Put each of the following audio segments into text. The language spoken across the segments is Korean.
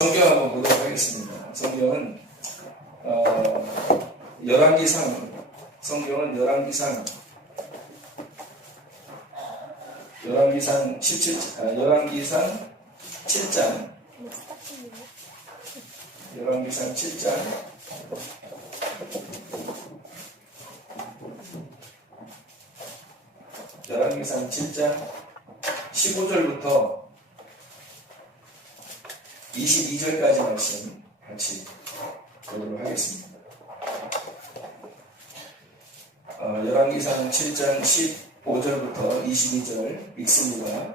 성경 한번 보도록 하겠습니다. 성경은 열왕기상, 성경은 열왕기상 7장, 열왕기상 7장 15절부터 22절까지 말씀 같이 보도록 하겠습니다. 열왕기상 7장 15절부터 22절 읽습니다.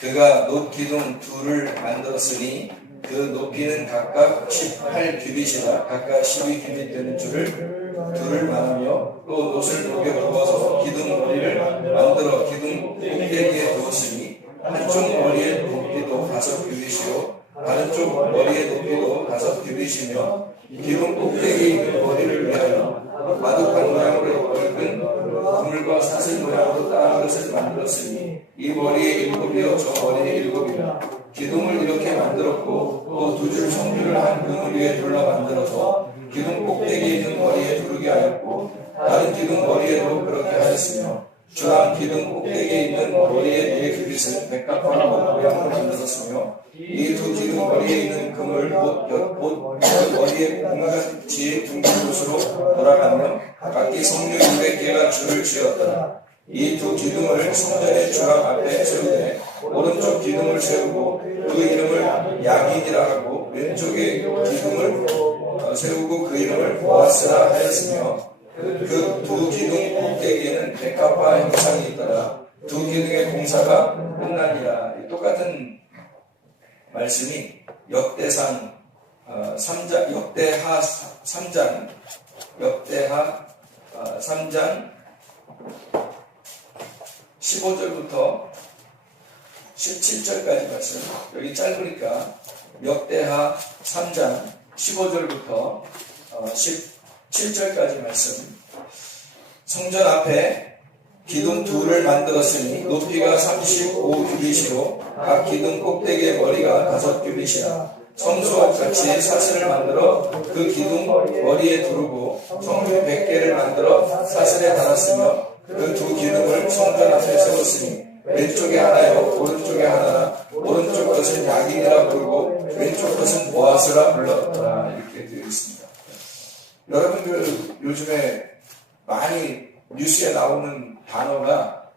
그가 놋기둥 둘을 만들었으니 그 높이는 각각 18규빗이라 각각 12규빗 되는 줄을 둘을 말하며 또 놋을 녹여 부어서 기둥 머리를 만들어 기둥 꼭대기에 두었으니 한쪽 머리의 높이도 5규빗이요 다른 쪽 머리의 높이도 5규빗이며 기둥 꼭대기에 있는 머리를 위하여 마둑한 모양으로 굵은 그물과 사슬 모양으로 따은 것을 만들었으니 이 머리의 7이요 저 머리의 7이라 기둥을 이렇게 만들었고 또 두 줄 성줄을 한 그물 위에 둘러 만들어서 기둥 꼭대기에 있는 머리에 두르게 하였고 다른 기둥 머리에도 그렇게 하였으며 중앙 기둥 꼭대기에 있는 머리의 4규빗을 백합화 모양으로 만들었으며 이 두 기둥 머리에 있는 금을 곧 머리의 공간지의 둥근 곳으로 돌아가며 각기 성류 200개가 줄을 지었더라. 이 두 기둥을 성전의 중앙 앞에 세우되 오른쪽 기둥을 세우고 그 이름을 야긴이라 하고 왼쪽의 기둥을 세우고 그 이름을 보아스라 하였으며 그 두 기둥 꼭대기에는 백합화 형상이 있더라. 두 기둥의 공사가 끝나니라. 똑같은 말씀이 역대하 3장 15절부터 17절까지 말씀. 여기 짧으니까 역대하 3장 15절부터 17절까지 말씀. 성전 앞에 기둥 둘을 만들었으니 높이가 35규빗이로 각 기둥 꼭대기의 머리가 5규빗이라 성소와 같이 사슬을 만들어 그 기둥 머리에 두르고 성류 100개를 만들어 사슬에 달았으며 그 두 기둥을 성전 앞에 세웠으니 왼쪽에 하나요 오른쪽에 하나라 오른쪽 것은 야긴이라 부르고 왼쪽 것은 보아스라 불렀더라. 이렇게 되어 있습니다. 여러분들 요즘에 많이 뉴스에 나오는 단어가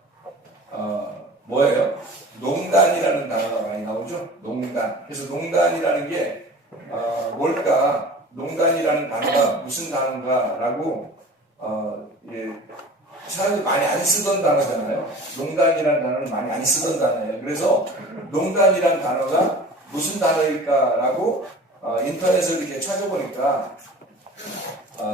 뭐예요? 농단이라는 단어가 많이 나오죠? 농단. 그래서 농단이라는 게 뭘까? 농단이라는 단어가 무슨 단어인가라고 사람들이 많이 안 쓰던 단어잖아요. 농단이라는 단어는 많이 안 쓰던 단어예요. 그래서 농단이라는 단어가 무슨 단어일까라고 인터넷을 이렇게 찾아보니까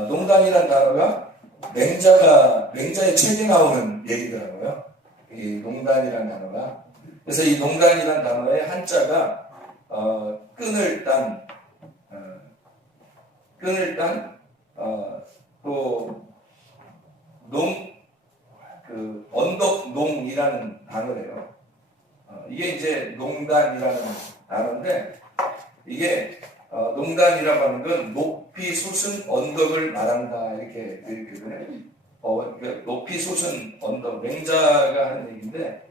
농단이라는 단어가 맹자의 책에 나오는 얘기더라고요. 이 농단이라는 단어가. 그래서 이 농단이라는 단어의 한자가 끈을 딴 또 언덕농이라는 단어래요. 이게 이제 농단이라는 단어인데 이게 농단이라고 하는 건 높이 솟은 언덕을 말한다 이렇게 되어 있거든요. 높이 솟은 언덕, 맹자가 하는 얘기인데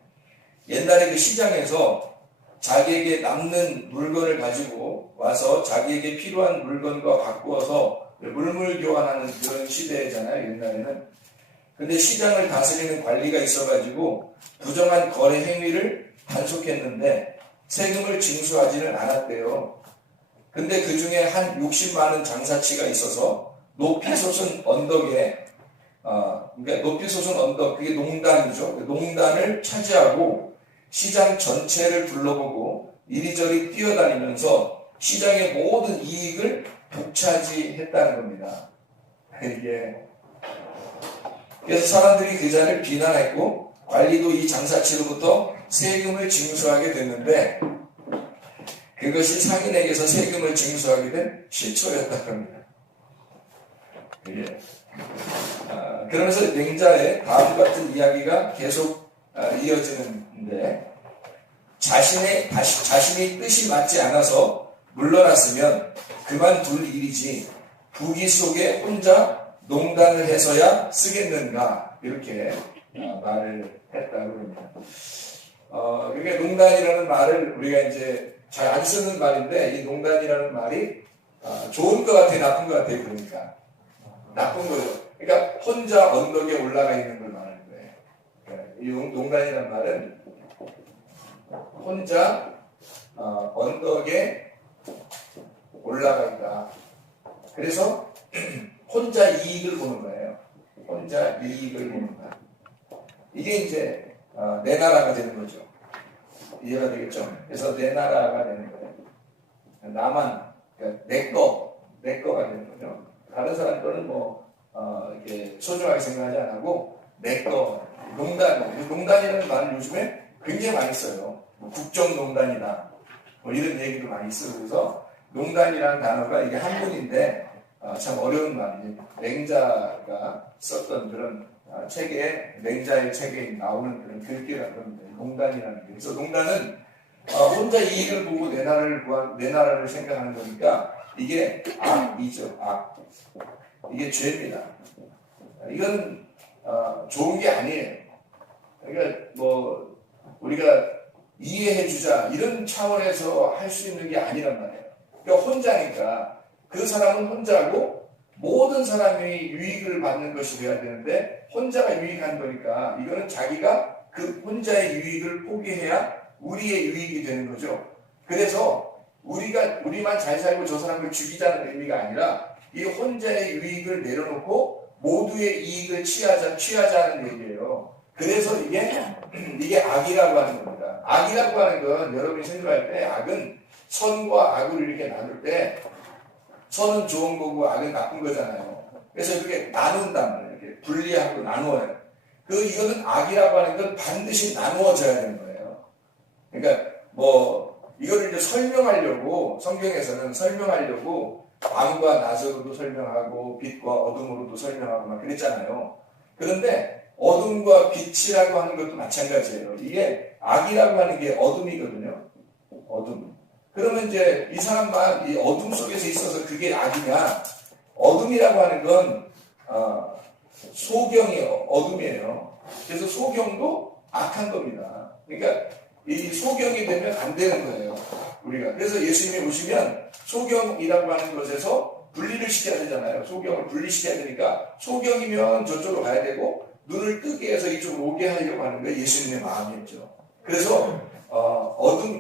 옛날에 그 시장에서 자기에게 남는 물건을 가지고 와서 자기에게 필요한 물건과 바꾸어서 물물 교환하는 그런 시대잖아요, 옛날에는. 근데 시장을 다스리는 관리가 있어가지고 부정한 거래 행위를 단속했는데 세금을 징수하지는 않았대요. 근데 그 중에 한 60 많은 장사치가 있어서 높이 솟은 언덕에, 그러니까 높이 솟은 언덕, 그게 농단이죠. 농단을 차지하고 시장 전체를 둘러보고 이리저리 뛰어다니면서 시장의 모든 이익을 독차지했다는 겁니다. 이게. 그래서 사람들이 그 자를 비난했고 관리도 이 장사치로부터 세금을 징수하게 됐는데 그것이 상인에게서 세금을 징수하게 된 실초였다고 합니다. 그러면서 맹자의 다음 같은 이야기가 계속 이어지는데 자신이 뜻이 맞지 않아서 물러났으면 그만둘 일이지 부귀 속에 혼자 농단을 해서야 쓰겠는가 이렇게 말을 했다고 합니다. 그러니까 농단이라는 말을 우리가 이제 잘 안 쓰는 말인데 이 농단이라는 말이 좋은 것 같아요, 나쁜 것 같아요. 그러니까 나쁜 거죠. 그러니까 혼자 언덕에 올라가 있는 걸 말하는 거예요. 그러니까 이 농단이라는 말은 혼자 언덕에 올라가 있다. 그래서 혼자 이익을 보는 거예요. 혼자 이익을 보는다. 이게 이제 내 나라가 되는 거죠. 이해가 되겠죠? 그래서 내 나라가 되는 거예요. 나만, 그러니까 내 거가 되는 거죠. 다른 사람 거는 이렇게 소중하게 생각하지 않고 내 거, 농단이라는 말을 요즘에 굉장히 많이 써요. 국정농단이다. 이런 얘기도 많이 쓰고 그래서 농단이라는 단어가 이게 한문인데 참 어려운 말이에요. 맹자가 썼던 그런 책에 맹자의 책에 나오는 그런 글귀라는 겁니다. 농단이라는 게. 그래서 농단은 혼자 이익을 보고 내 나라를 생각하는 거니까 이게 악이죠. 악. 이게 죄입니다. 이건 좋은 게 아니에요. 그러니까 우리가 이해해주자 이런 차원에서 할 수 있는 게 아니란 말이에요. 그러니까 혼자니까 그 사람은 혼자고 모든 사람이 유익을 받는 것이 돼야 되는데 혼자가 유익한 거니까 이거는 자기가 그 혼자의 유익을 포기해야 우리의 유익이 되는 거죠. 그래서 우리만 잘 살고 저 사람을 죽이자는 의미가 아니라 이 혼자의 유익을 내려놓고 모두의 이익을 취하자는 얘기예요. 그래서 이게 악이라고 하는 겁니다. 악이라고 하는 건 여러분이 생각할 때 악은 선과 악을 이렇게 나눌 때 선은 좋은 거고 악은 나쁜 거잖아요. 그래서 이렇게 나눈단 말이에요. 이렇게 분리하고 나누어요. 이거는 악이라고 하는 건 반드시 나누어져야 되는 거예요. 그러니까 이거를 이제 설명하려고 성경에서는 설명하려고 밤과 낮으로도 설명하고 빛과 어둠으로도 설명하고 막 그랬잖아요. 그런데 어둠과 빛이라고 하는 것도 마찬가지예요. 이게 악이라고 하는 게 어둠이거든요. 어둠. 그러면 이제 이 사람만 이 어둠 속에서 있어서 그게 악이냐? 어둠이라고 하는 건 소경이 어둠이에요. 그래서 소경도 악한 겁니다. 그러니까 이 소경이 되면 안 되는 거예요. 우리가. 그래서 예수님이 오시면 소경이라고 하는 것에서 분리를 시켜야 되잖아요. 소경을 분리시켜야 되니까 소경이면 저쪽으로 가야 되고 눈을 뜨게 해서 이쪽으로 오게 하려고 하는 게 예수님의 마음이었죠. 그래서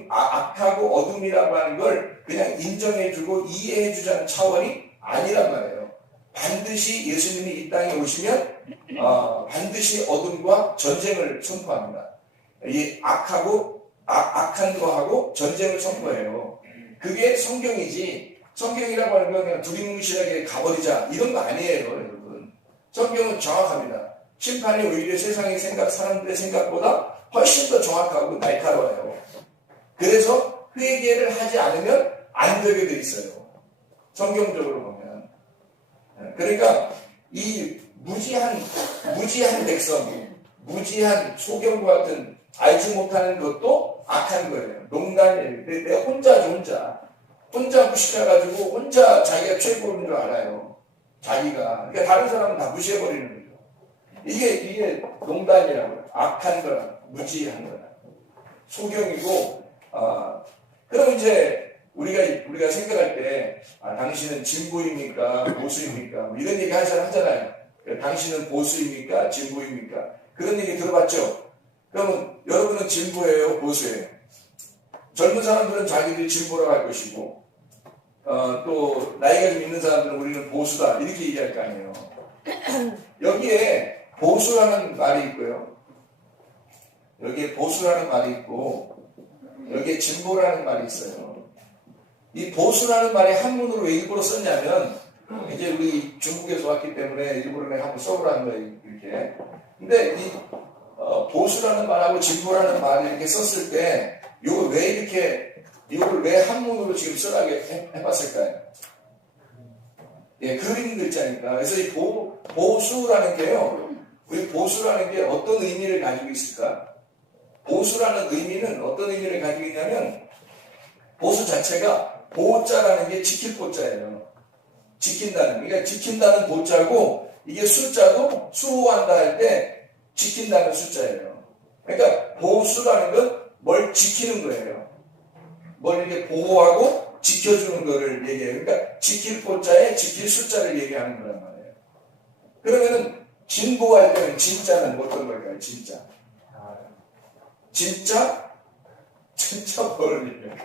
악하고 어둠이라고 하는 걸 그냥 인정해주고 이해해주자는 차원이 아니란 말이에요. 반드시 예수님이 이 땅에 오시면 반드시 어둠과 전쟁을 선포합니다. 이 악한 거하고 전쟁을 선포해요. 그게 성경이지 성경이라고 하는 건 그냥 두리뭉실하게 가버리자 이런 거 아니에요, 여러분. 성경은 정확합니다. 심판이 오히려 세상의 사람들의 생각보다 훨씬 더 정확하고 날카로워요. 그래서 회개를 하지 않으면 안 되게 돼 있어요. 성경적으로 보면. 그러니까 이 무지한 백성, 무지한 소경과 같은 알지 못하는 것도 악한 거예요. 농단이에요. 내가 혼자 무시해가지고 혼자 자기가 최고인 줄 알아요. 자기가. 그러니까 다른 사람은 다 무시해버리는 거죠. 이게 농단이라고요. 악한 거라, 무지한 거라. 소경이고, 그럼 이제 우리가 생각할 때, 당신은 진보입니까? 보수입니까? 뭐 이런 얘기 하잖아요. 당신은 보수입니까? 진보입니까? 그런 얘기 들어봤죠? 그러면 여러분은 진보예요? 보수예요? 젊은 사람들은 자기들이 진보라고 할 것이고, 또 나이가 좀 있는 사람들은 우리는 보수다 이렇게 얘기할 거 아니에요. 여기에 보수라는 말이 있고요. 여기에 보수라는 말이 있고 여기에 진보라는 말이 있어요. 이 보수라는 말이 한문으로 왜 일부러 썼냐면 이제 우리 중국에서 왔기 때문에 일부러 내가 한번 써보라는 거예요. 이렇게. 근데 이 보수라는 말하고 진보라는 말을 이렇게 썼을 때 이걸 왜 한문으로 지금 쓰라게 해봤을까요? 예, 그림 글자니까. 그래서 이 보수라는 게요, 우리 보수라는 게 어떤 의미를 가지고 있을까? 보수라는 의미는 어떤 의미를 가지고 있냐면, 보수 자체가 보자라는 게 지킬 보자예요. 지킨다는, 그러니까 지킨다는 보자고, 이게 숫자도 수호한다 할 때 지킨다는 숫자예요. 그러니까 보수라는 건 뭘 지키는 거예요. 뭘 이렇게 보호하고 지켜주는 거를 얘기해요. 그러니까 지킬 보자에 지킬 숫자를 얘기하는 거란 말이에요. 그러면은 진보할 때는 진짜는 어떤 걸까요? 진짜. 진짜 뭘 얘기해요?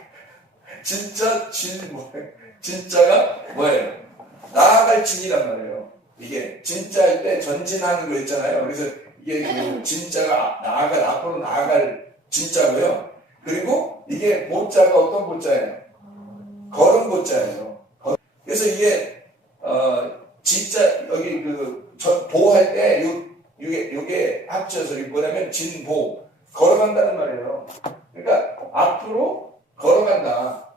진짜가 뭐예요? 나아갈 진이란 말이에요. 이게 진짜일 때 전진하는 거 있잖아요. 그래서 이게 그 진짜가 앞으로 나아갈 진짜고요. 그리고 이게 보자가 어떤 보자예요? 걸음 보자예요. 그래서 이게 진짜 여기 보할 때 요게 합쳐서 이게 뭐냐면 진보 걸어간다는 말이에요. 그러니까 앞으로 걸어간다.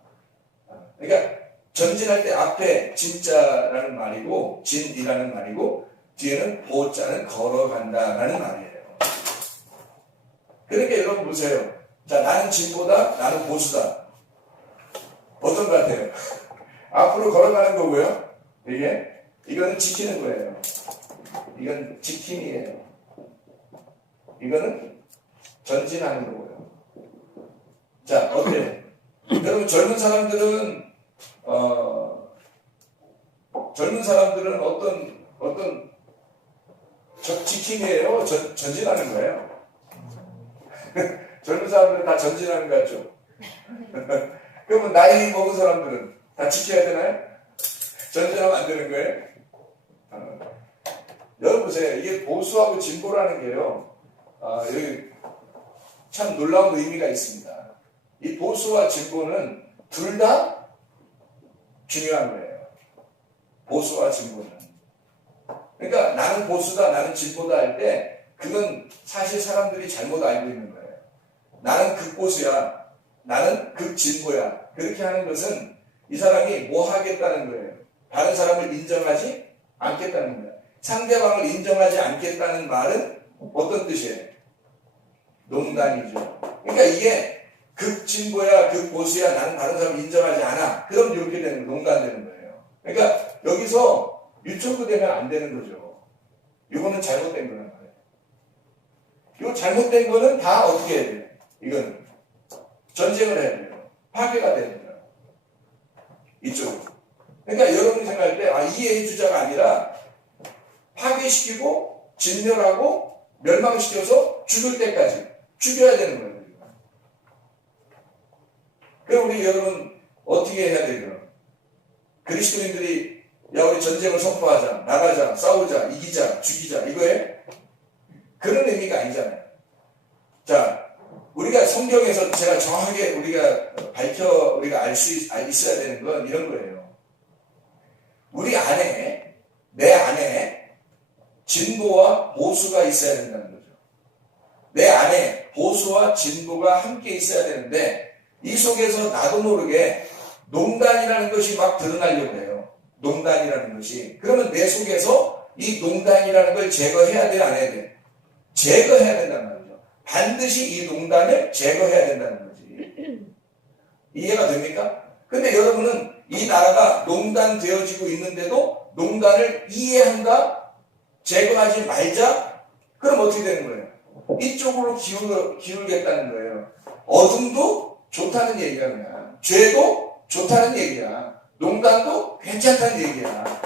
그러니까 전진할 때 앞에 진짜라는 말이고 진이라는 말이고 뒤에는 보자는 걸어간다라는 말이에요. 그러니까 여러분 보세요. 자, 나는 진보다, 나는 보수다. 어떤 것 같아요? 앞으로 걸어가는 거고요. 이거는 지키는 거예요. 이건 지킴이에요. 이거는 전진하는 거고요. 자, 어때요? 여러분 젊은 사람들은 어떤 지킴이에요? 전진하는 거예요? 젊은 사람들은 다 전진하는 거 같죠? 그러면 나이 먹은 사람들은 다 지켜야 되나요? 전진하면 안 되는 거예요? 여러분 보세요. 이게 보수하고 진보라는 게요. 여기 참 놀라운 의미가 있습니다. 이 보수와 진보는 둘 다 중요한 거예요. 보수와 진보는. 그러니까 나는 보수다, 나는 진보다 할 때 그건 사실 사람들이 잘못 알고 있는 거예요. 나는 극보수야, 나는 극진보야. 그렇게 하는 것은 이 사람이 뭐 하겠다는 거예요. 다른 사람을 인정하지 않겠다는 거예요. 상대방을 인정하지 않겠다는 말은 어떤 뜻이에요? 농담이죠. 그러니까 이게 극진보야, 극보수야, 나는 다른 사람을 인정하지 않아. 그럼 이렇게 되는 거예요. 농담되는 거예요. 그러니까 여기서 유천구되면 안 되는 거죠. 이거는 잘못된 거란 말이에요. 이 잘못된 거는 다 어떻게 해야 돼요? 이건 전쟁을 해야 돼요. 파괴가 되는 거예요. 이쪽으로. 그러니까 여러분이 생각할 때 이해해 주자가 아니라 파괴시키고 진멸하고 멸망시켜서 죽을 때까지 죽여야 되는 거예요. 그럼 우리 여러분 어떻게 해야 돼요? 그리스도인들이 야 우리 전쟁을 선포하자, 나가자, 싸우자, 이기자, 죽이자 이거예요? 그런 의미가 아니잖아요. 자, 우리가 성경에서 제가 정확하게 우리가 알 수 있어야 되는 건 이런 거예요. 우리 안에, 내 안에 진보와 보수가 있어야 된다는 거죠. 내 안에 보수와 진보가 함께 있어야 되는데 이 속에서 나도 모르게 농단이라는 것이 막 드러나려고 해요. 농단이라는 것이. 그러면 내 속에서 이 농단이라는 걸 제거해야 돼, 안 해야 돼? 제거해야 된다는 말이죠. 반드시 이 농단을 제거해야 된다는 거지. 이해가 됩니까? 근데 여러분은 이 나라가 농단되어지고 있는데도 농단을 이해한다? 제거하지 말자? 그럼 어떻게 되는 거예요? 이쪽으로 기울겠다는 거예요. 어둠도 좋다는 얘기가 그냥. 죄도 좋다는 얘기야. 농단도 괜찮다는 얘기야.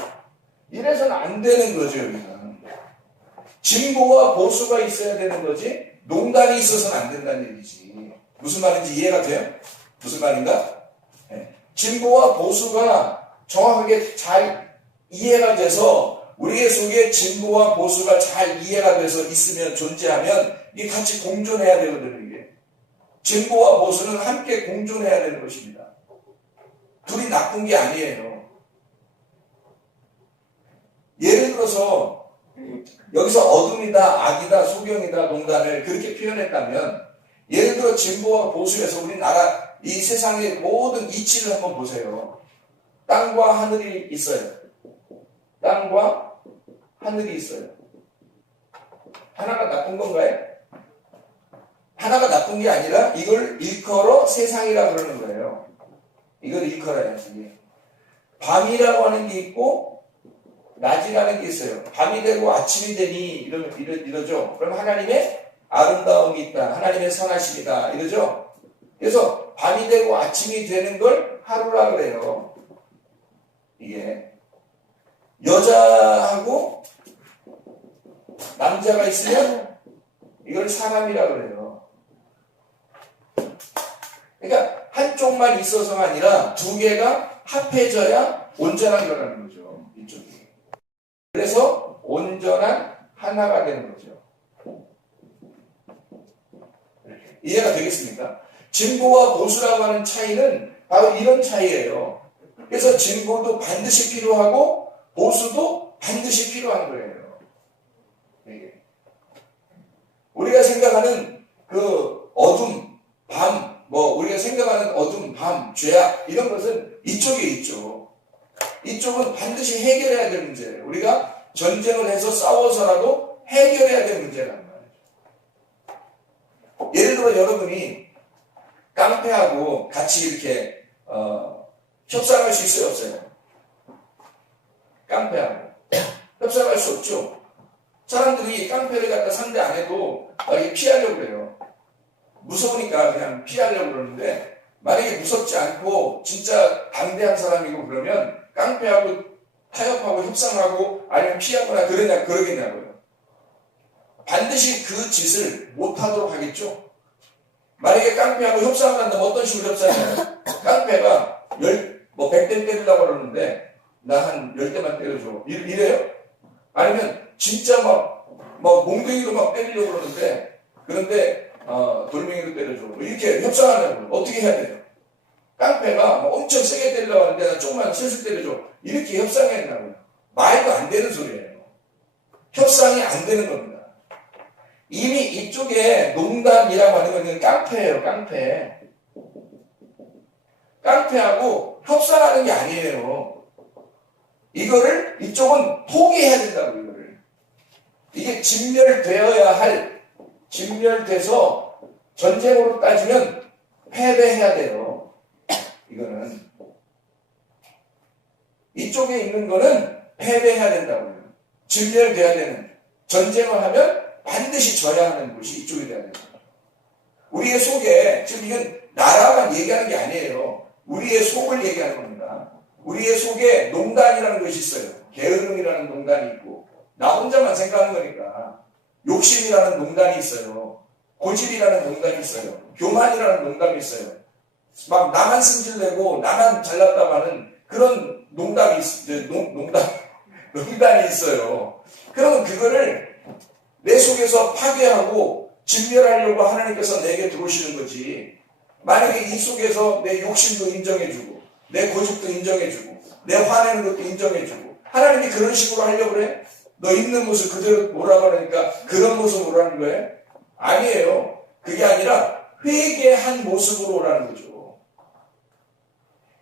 이래서는 안 되는 거죠, 여기는. 진보와 보수가 있어야 되는 거지, 농단이 있어서는 안 된다는 얘기지. 무슨 말인지 이해가 돼요? 무슨 말인가? 네. 진보와 보수가 정확하게 잘 이해가 돼서 우리의 속에 진보와 보수가 잘 이해가 돼서 있으면 존재하면 이게 같이 공존해야 되거든요. 이게 진보와 보수는 함께 공존해야 되는 것입니다. 둘이 나쁜 게 아니에요. 예를 들어서 여기서 어둠이다, 악이다, 소경이다, 농단을 그렇게 표현했다면 예를 들어 진보와 보수에서 우리나라 이 세상의 모든 이치를 한번 보세요. 땅과 하늘이 있어요. 땅과 하늘이 있어요. 하나가 나쁜 건가요? 하나가 나쁜 게 아니라 이걸 일컬어 세상이라 그러는 거예요. 이걸 일컬어야지. 밤이라고 하는 게 있고 낮이라는 게 있어요. 밤이 되고 아침이 되니 이러죠. 그럼 하나님의 아름다움이 있다. 하나님의 선하심이다. 이러죠. 그래서 밤이 되고 아침이 되는 걸 하루라 그래요. 이게 여자하고 남자가 있으면 이걸 사람이라 그래요. 그러니까 한쪽만 있어서가 아니라 두 개가 합해져야 온전한 거라는 거죠. 이쪽이. 그래서 온전한 하나가 되는 거죠. 이해가 되겠습니까? 진보와 보수라고 하는 차이는 바로 이런 차이예요. 그래서 진보도 반드시 필요하고 보수도 반드시 필요한 거예요. 이게. 우리가 생각하는 그 어둠, 밤, 우리가 생각하는 어둠, 밤, 죄악 이런 것은 이쪽에 있죠. 이쪽은 반드시 해결해야 될 문제예요. 우리가 전쟁을 해서 싸워서라도 해결해야 될 문제란 말이에요. 예를 들어 여러분이 깡패하고 같이 이렇게 협상할 수 있어요, 없어요? 깡패하고 협상할 수 없죠. 사람들이 깡패를 갖다 상대 안 해도 피하려고 그래요. 무서우니까 그냥 피하려고 그러는데 만약에 무섭지 않고 진짜 담대한 사람이고 그러면 깡패하고 타협하고 협상하고 아니면 피하거나 그러겠냐고요. 반드시 그 짓을 못하도록 하겠죠. 만약에 깡패하고 협상을 한다면 어떤 식으로 협상해요? 깡패가 100대 때리려고 그러는데 나 한 10대만 때려줘. 이래요? 아니면 진짜 몽둥이로 막 때리려고 그러는데 그런데 돌멩이로 때려줘. 이렇게 협상하려고 어떻게 해야 돼요? 깡패가 엄청 세게 때리려고 하는데 나 조금만 슬슬 때려줘. 이렇게 협상해야 된다고요. 말도 안 되는 소리예요. 협상이 안 되는 겁니다. 이미 이쪽에 농담이라고 하는 건 깡패예요. 깡패. 깡패하고 협상하는 게 아니에요. 이거를 이쪽은 포기해야 된다고 이거를. 이게 진멸돼서 전쟁으로 따지면 패배해야 돼요. 이거는 이쪽에 있는 거는 패배해야 된다고요. 진멸돼야 되는 전쟁을 하면 반드시 져야 하는 곳이 이쪽이 돼야 됩니다. 우리의 속에 지금 이건 나라만 얘기하는 게 아니에요. 우리의 속을 얘기하는 겁니다. 우리의 속에 농단이라는 것이 있어요. 게으름이라는 농단이 있고 나 혼자만 생각하는 거니까 욕심이라는 농단이 있어요. 고집이라는 농단이 있어요. 교만이라는 농담이 있어요. 막 나만 승질내고 나만 잘났다고 하는 그런 농담이 농단이 있어요. 그러면 그거를 내 속에서 파괴하고 진멸하려고 하나님께서 내게 들어오시는 거지. 만약에 이 속에서 내 욕심도 인정해주고 내 고집도 인정해주고 내 화내는 것도 인정해주고 하나님이 그런 식으로 하려고 그래? 너 있는 모습 그대로 오라고 하니까 그런 모습으로 오라는 거예요? 아니에요. 그게 아니라 회개한 모습으로 오라는 거죠.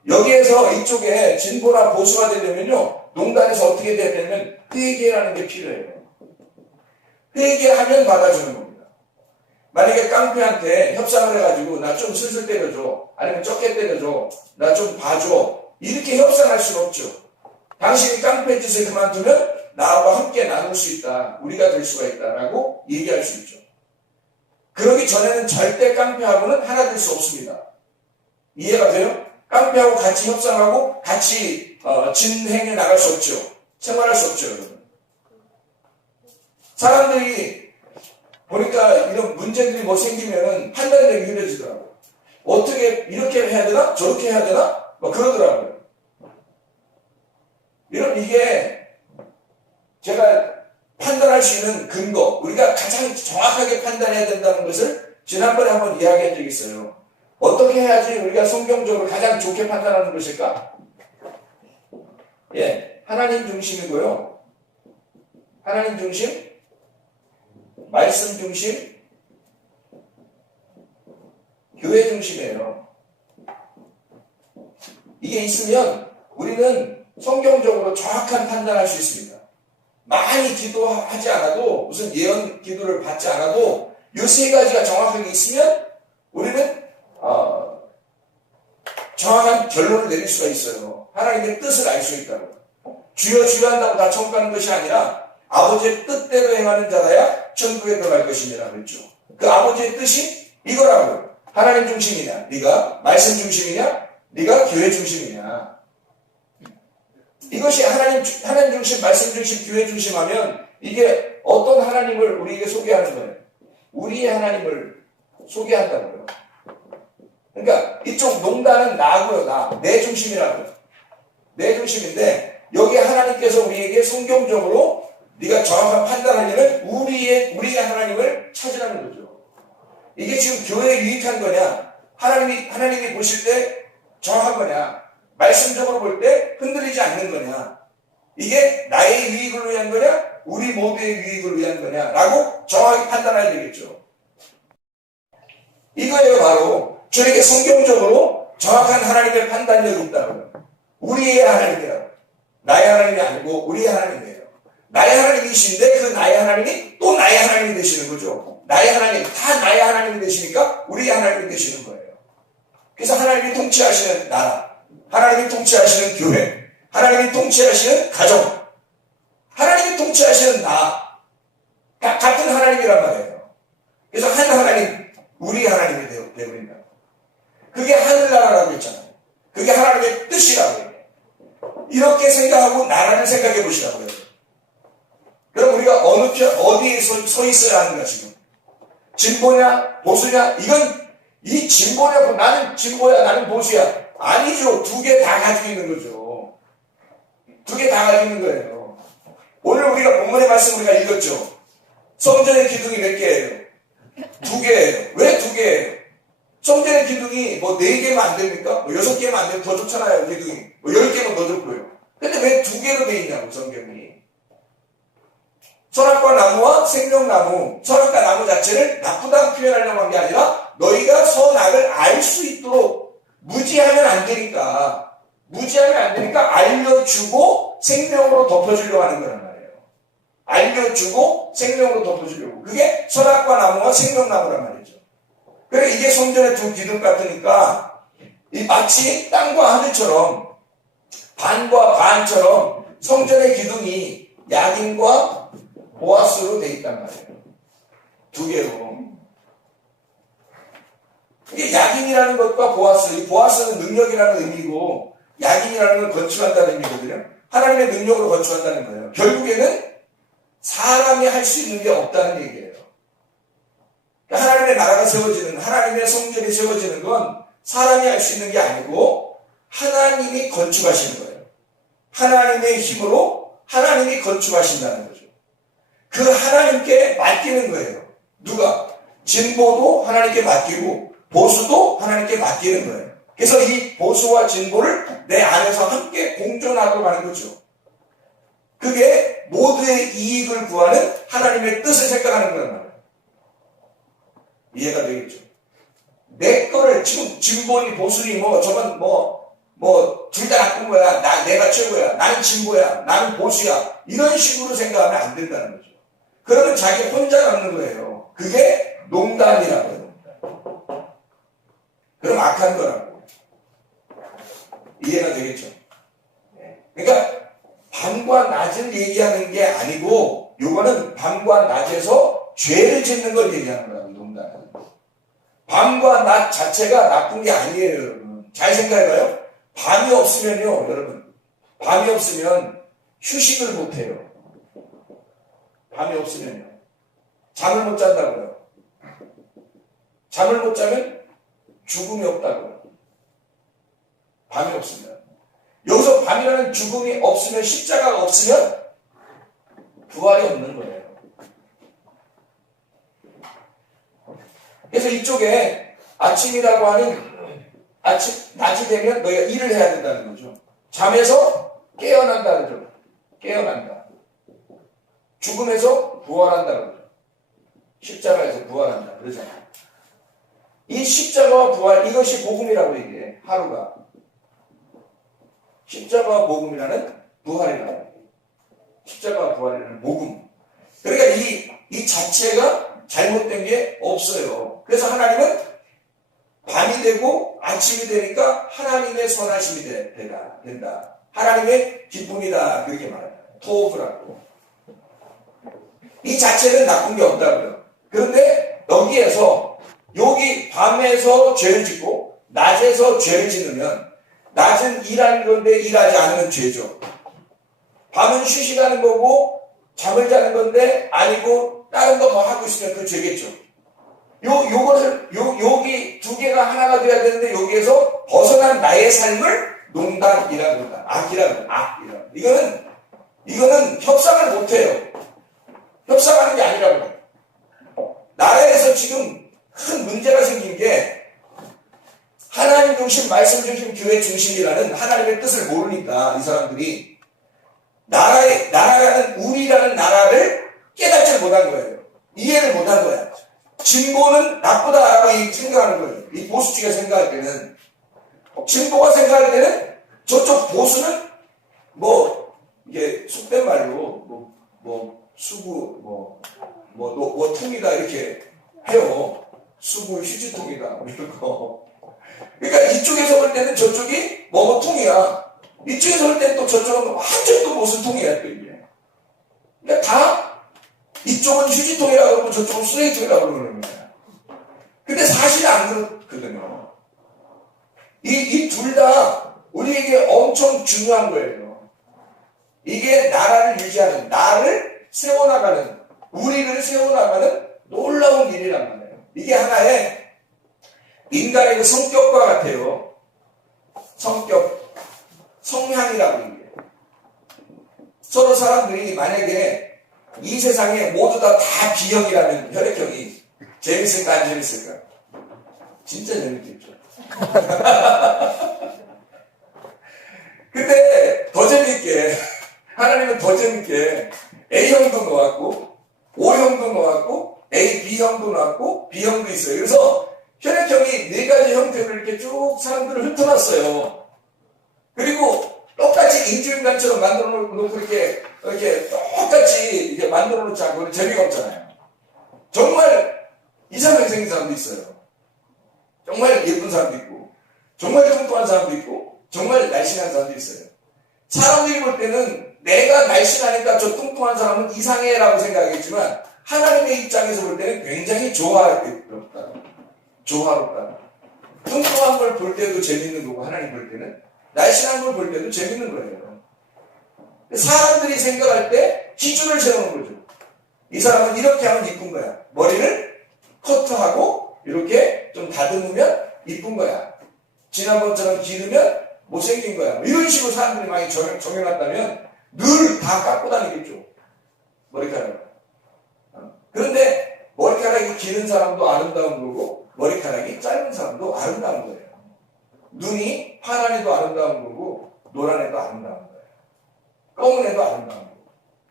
여기에서 이쪽에 진보나 보수가 되려면요. 농단에서 어떻게 돼야 되냐면 회개라는 게 필요해요. 회개하면 받아주는 겁니다. 만약에 깡패한테 협상을 해가지고 나 좀 슬슬 때려줘. 아니면 적게 때려줘. 나 좀 봐줘. 이렇게 협상할 수는 없죠. 당신이 깡패 짓을 그만두면 나하고 함께 나눌 수 있다. 우리가 될 수가 있다라고 얘기할 수 있죠. 그러기 전에는 절대 깡패하고는 하나 될 수 없습니다. 이해가 돼요? 깡패하고 같이 협상하고 같이 진행해 나갈 수 없죠. 생활할 수 없죠, 여러분. 사람들이 보니까 이런 문제들이 생기면은 판단이 되게 힘들어지더라고요. 어떻게 이렇게 해야 되나? 저렇게 해야 되나? 그러더라고요. 이게 제가 판단할 수 있는 근거, 우리가 가장 정확하게 판단해야 된다는 것을 지난번에 한번 이야기한 적이 있어요. 어떻게 해야지 우리가 성경적으로 가장 좋게 판단하는 것일까? 하나님 중심이고요. 하나님 중심, 말씀 중심, 교회 중심이에요. 이게 있으면 우리는 성경적으로 정확한 판단할 수 있습니다. 많이 기도하지 않아도 무슨 예언 기도를 받지 않아도 이 세 가지가 정확하게 있으면 우리는 정확한 결론을 내릴 수가 있어요. 하나님의 뜻을 알 수 있다고. 주여 주여 한다고 다 천국 가는 것이 아니라 아버지의 뜻대로 행하는 자라야 천국에 들어갈 것이니라 그랬죠. 그 아버지의 뜻이 이거라고요. 하나님 중심이냐, 네가 말씀 중심이냐, 네가 교회 중심이냐. 이것이 하나님 중심, 말씀 중심, 교회 중심하면 이게 어떤 하나님을 우리에게 소개하는 거예요. 우리의 하나님을 소개한다고요. 그러니까 이쪽 농단은 나고요, 나. 내 중심이라고요. 내 중심인데 여기 하나님께서 우리에게 성경적으로 네가 정확한 판단하려면 우리의 하나님을 찾으라는 거죠. 이게 지금 교회에 유익한 거냐? 하나님이 보실 때 정확한 거냐? 말씀적으로 볼 때 흔들리지 않는 거냐? 이게 나의 유익을 위한 거냐? 우리 모두의 유익을 위한 거냐? 라고 정확히 판단해야 되겠죠. 이거예요, 바로. 저에게 성경적으로 정확한 하나님의 판단력이 있다고요. 우리의 하나님이라고. 나의 하나님이 아니고 우리의 하나님이에요. 나의 하나님이신데 그 나의 하나님이 또 나의 하나님이 되시는 거죠. 나의 하나님, 다 나의 하나님이 되시니까 우리의 하나님이 되시는 거예요. 그래서 하나님이 통치하시는 나라, 하나님이 통치하시는 교회, 하나님이 통치하시는 가정, 하나님이 통치하시는 나, 같은 하나님이란 말이에요. 그래서 한 하나님, 우리 하나님이 되어버린다. 그게 하늘나라라고 했잖아요. 그게 하나님의 뜻이라고 해요. 이렇게 생각하고 나라를 생각해 보시라고요. 그럼 우리가 어느 편, 어디에 서 있어야 하는가 지금? 진보냐, 보수냐? 이건 이 진보냐, 나는 진보야, 나는 보수야. 아니죠. 두 개 다 가지고 있는 거죠. 두 개 다 가지고 있는 거예요. 오늘 우리가 본문의 말씀 우리가 읽었죠. 성전의 기둥이 몇 개예요? 두 개예요. 왜 두 개예요? 성전의 기둥이 뭐 4개면 안 됩니까? 뭐 6개면 안 되면 더 좋잖아요, 기둥이. 뭐 10개면 더 좋고요. 근데 왜 2개로 돼 있냐고, 성경이. 선악과 나무와 생명나무, 선악과 나무 자체를 나쁘다고 표현하려고 한 게 아니라 너희가 선악을 알 수 있도록 무지하면 안 되니까 알려주고 생명으로 덮어주려고 하는 거란 말이에요. 알려주고 생명으로 덮어주려고. 그게 선악과 나무와 생명나무란 말이죠. 그래, 이게 성전의 두 기둥 같으니까 이 마치 땅과 하늘처럼 반과 반처럼 성전의 기둥이 야긴과 보아스로 돼 있단 말이에요. 두 개로. 이게 야긴이라는 것과 보아스, 이 보아스는 능력이라는 의미고 야긴이라는 건 건축한다는 의미거든요. 하나님의 능력으로 건축한다는 거예요. 결국에는 사람이 할 수 있는 게 없다는 얘기예요. 하나님의 나라가 세워지는, 하나님의 성전이 세워지는 건 사람이 할 수 있는 게 아니고 하나님이 건축하시는 거예요. 하나님의 힘으로 하나님이 건축하신다는 거죠. 그 하나님께 맡기는 거예요. 누가? 진보도 하나님께 맡기고 보수도 하나님께 맡기는 거예요. 그래서 이 보수와 진보를 내 안에서 함께 공존하도록 하는 거죠. 그게 모두의 이익을 구하는 하나님의 뜻을 생각하는 거란 말이에요. 이해가 되겠죠? 내 거를 지금 진보니 보수니 저건 둘 다 나쁜 거야. 내가 최고야. 나는 진보야. 나는 보수야. 이런 식으로 생각하면 안 된다는 거죠. 그러면 자기 혼자 남는 거예요. 그게 농단이라고요. 그럼 악한 거라고. 이해가 되겠죠? 그러니까 밤과 낮을 얘기하는 게 아니고 요거는 밤과 낮에서 죄를 짓는 걸 얘기하는 거라고, 농단은. 밤과 낮 자체가 나쁜 게 아니에요, 여러분. 잘 생각해봐요. 밤이 없으면요, 여러분. 밤이 없으면 휴식을 못해요. 밤이 없으면요. 잠을 못 잔다고요. 잠을 못 자면 죽음이 없다고요. 밤이 없으면. 여기서 밤이라는 죽음이 없으면, 십자가가 없으면 부활이 없는 거예요. 그래서 이쪽에 아침이라고 하는 낮이 되면 너희가 일을 해야 된다는 거죠. 잠에서 깨어난다는 거죠. 깨어난다. 죽음에서 부활한다는 거죠. 십자가에서 부활한다. 그러잖아요. 이 십자가와 부활, 이것이 복음이라고 얘기해. 하루가. 십자가와 복음이라는 부활이라는 십자가와 부활이라는 복음. 그러니까 이 자체가 잘못된 게 없어요. 그래서 하나님은 밤이 되고 아침이 되니까 하나님의 선하심이 된다. 하나님의 기쁨이다. 그렇게 말합니다. 토브라고. 이 자체는 나쁜 게 없다고요. 그런데 여기에서 여기 밤에서 죄를 짓고 낮에서 죄를 짓으면 낮은 일하는 건데 일하지 않으면 죄죠. 밤은 쉬시가는 거고 잠을 자는 건데 아니고 다른 거 뭐 하고 있으면 그 죄겠죠. 여기 두 개가 하나가 돼야 되는데 여기에서 벗어난 나의 삶을 농단이라고 한다. 악이라고. 이거는 협상을 못해요. 협상하는 게 아니라고 해요. 나라에서 지금 큰 문제가 생긴 게 하나님 중심, 말씀 중심, 교회 중심이라는 하나님의 뜻을 모르니까 이 사람들이 나라라는 우리라는 나라를 깨닫지 못한 거예요. 이해를 못한 거야. 진보는 나쁘다라고 생각하는 거예요. 이 보수주의가 생각할 때는. 진보가 생각할 때는 저쪽 보수는 이게 속된 말로 수구 통이다 이렇게 해요. 수구 휴지통이다 이런 거. 그러니까 이쪽에서 볼 때는 저쪽이 통이야. 이쪽에서 볼 때는 또 저쪽은 완전 또 무슨 통이야 또 이게. 그러니까 다 이쪽은 휴지통이라고 그러고 저쪽은 쓰레기통이라고 그러는 거야. 근데 사실은 안 그렇거든요. 이 둘 다 우리에게 엄청 중요한 거예요. 이게 나라를 유지하는, 나를 세워나가는, 우리를 세워나가는 놀라운 일이란 말이에요. 이게 하나의 인간의 그 성격과 같아요. 성향이라고 얘기해요. 서로 사람들이 만약에 이 세상에 모두 다 B형이라면 혈액형이 재밌을까 안 재밌을까? 진짜 재밌겠죠. 근데 더 재밌게 하나님은 더 재밌게 A형도 놓았고 O형도 놓았고 B형도 놓았고 B형도 있어요. 그래서 혈액형이 4가지 형태로 이렇게 쭉 사람들을 흩어놨어요. 그리고 똑같이 인조인간처럼 만들어 놓고 이렇게 똑같이 이렇게 만들어 놓지 않고 재미가 없잖아요. 정말 이상하게 생긴 사람도 있어요. 정말 예쁜 사람도 있고, 정말 뚱뚱한 사람도 있고, 정말 날씬한 사람도 있어요. 사람들이 볼 때는 내가 날씬하니까 저 뚱뚱한 사람은 이상해라고 생각하겠지만 하나님의 입장에서 볼 때는 굉장히 조화롭다. 뚱뚱한 걸 볼 때도 재밌는 거고 하나님 볼 때는 날씬한 걸 볼 때도 재밌는 거예요. 사람들이 생각할 때 기준을 세우는 거죠. 이 사람은 이렇게 하면 이쁜 거야. 머리를 커트하고 이렇게 좀 다듬으면 이쁜 거야. 지난번처럼 기르면 못생긴 거야. 이런 식으로 사람들이 많이 정해놨다면 늘 다 깎고 다니겠죠. 머리카락을. 그런데 머리카락이 기른 사람도 아름다운 거고 머리카락이 짧은 사람도 아름다운 거예요. 눈이 파란 애도 아름다운 거고 노란 애도 아름다운 거예요. 검은 애도 아름다운 거고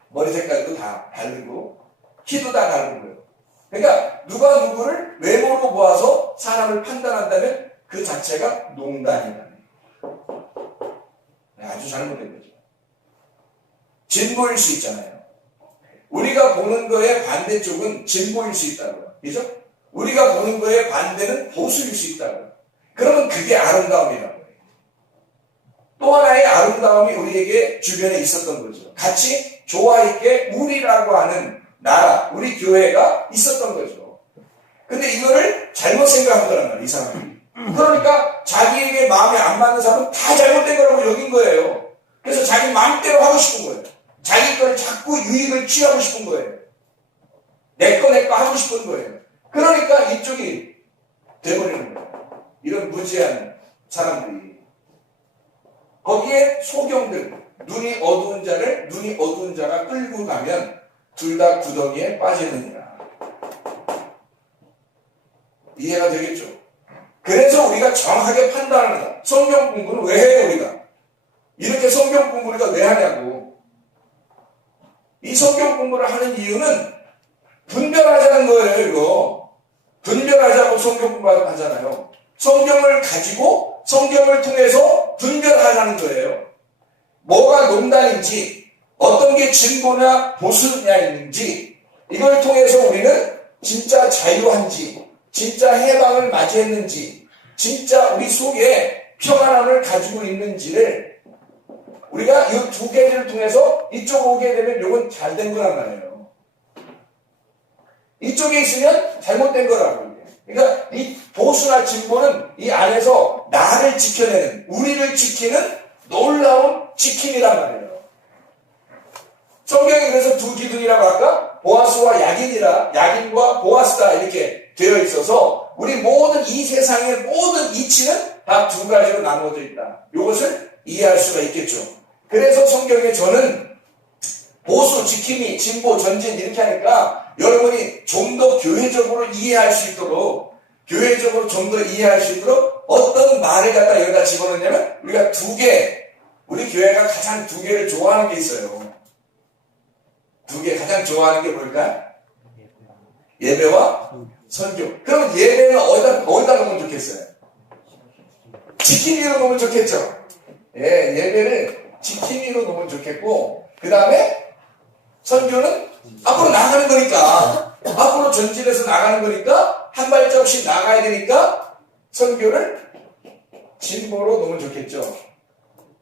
머리 색깔도 다 다르고 키도 다 다른 거예요. 그러니까 누가 누구를 외모로 보아서 사람을 판단한다면 그 자체가 농단이다. 아주 잘못된 거죠. 진보일 수 있잖아요. 우리가 보는 거의 반대쪽은 진보일 수 있다고요. 그죠? 우리가 보는 거의 반대는 보수일 수 있다고요. 그러면 그게 아름다움이라고요. 또 하나의 아름다움이 우리에게 주변에 있었던 거죠. 같이 조화 있게 우리라고 하는 나라, 우리 교회가 있었던 거죠. 근데 이거를 잘못 생각한 거란 말이에요, 이 사람이. 그러니까 자기에게 마음에 안 맞는 사람은 다 잘못된 거라고 여긴 거예요. 그래서 자기 마음대로 하고 싶은 거예요. 자기 거를 자꾸 유익을 취하고 싶은 거예요. 내 거 하고 싶은 거예요. 그러니까 이쪽이 돼버리는 거예요. 이런 무지한 사람들이. 거기에 소경들, 눈이 어두운 자가 끌고 가면 둘 다 구덩이에 빠지느니라. 이해가 되겠죠? 그래서 우리가 정확하게 판단한다. 성경 공부는 왜 해요, 우리가? 이렇게 성경 공부를 우리가 왜 하냐고. 이 성경 공부를 하는 이유는 분별하자는 거예요, 이거. 분별하자고 성경 공부를 하잖아요. 성경을 가지고 성경을 통해서 분별하자는 거예요. 뭐가 농단인지, 어떤 게 진보냐 보수냐 있는지, 이걸 통해서 우리는 진짜 자유한지, 진짜 해방을 맞이했는지, 진짜 우리 속에 평안함을 가지고 있는지를 우리가 이 두 개를 통해서 이쪽 오게 되면 이건 잘된 거란 말이에요. 이쪽에 있으면 잘못된 거라고. 그러니까 이 보수나 진보는 이 안에서 나를 지켜내는, 우리를 지키는 놀라운 지킴이란 말이에요. 성경에 그래서 두 기둥이라고 할까? 보아스와 야긴이라, 야긴과 보아스다 이렇게 되어 있어서 우리 모든 이 세상의 모든 이치는 다 두 가지로 나누어져 있다. 이것을 이해할 수가 있겠죠. 그래서 성경에 저는 보수, 지킴이, 진보, 전진 이렇게 하니까 여러분이 좀 더 교회적으로 이해할 수 있도록, 교회적으로 좀 더 이해할 수 있도록 어떤 말을 갖다 여기다 집어넣냐면 우리가 두 개, 우리 교회가 가장 두 개를 좋아하는 게 있어요. 두 개 가장 좋아하는 게 뭘까? 예배와 선교. 그럼 예배는 어디다 놓으면 좋겠어요? 지킴이로 놓으면 좋겠죠? 예, 예배를 지킴이로 놓으면 좋겠고, 그 다음에 선교는 앞으로 나가는 거니까, 앞으로 전진해서 나가는 거니까, 한 발짝씩 나가야 되니까, 선교를 진보로 놓으면 좋겠죠.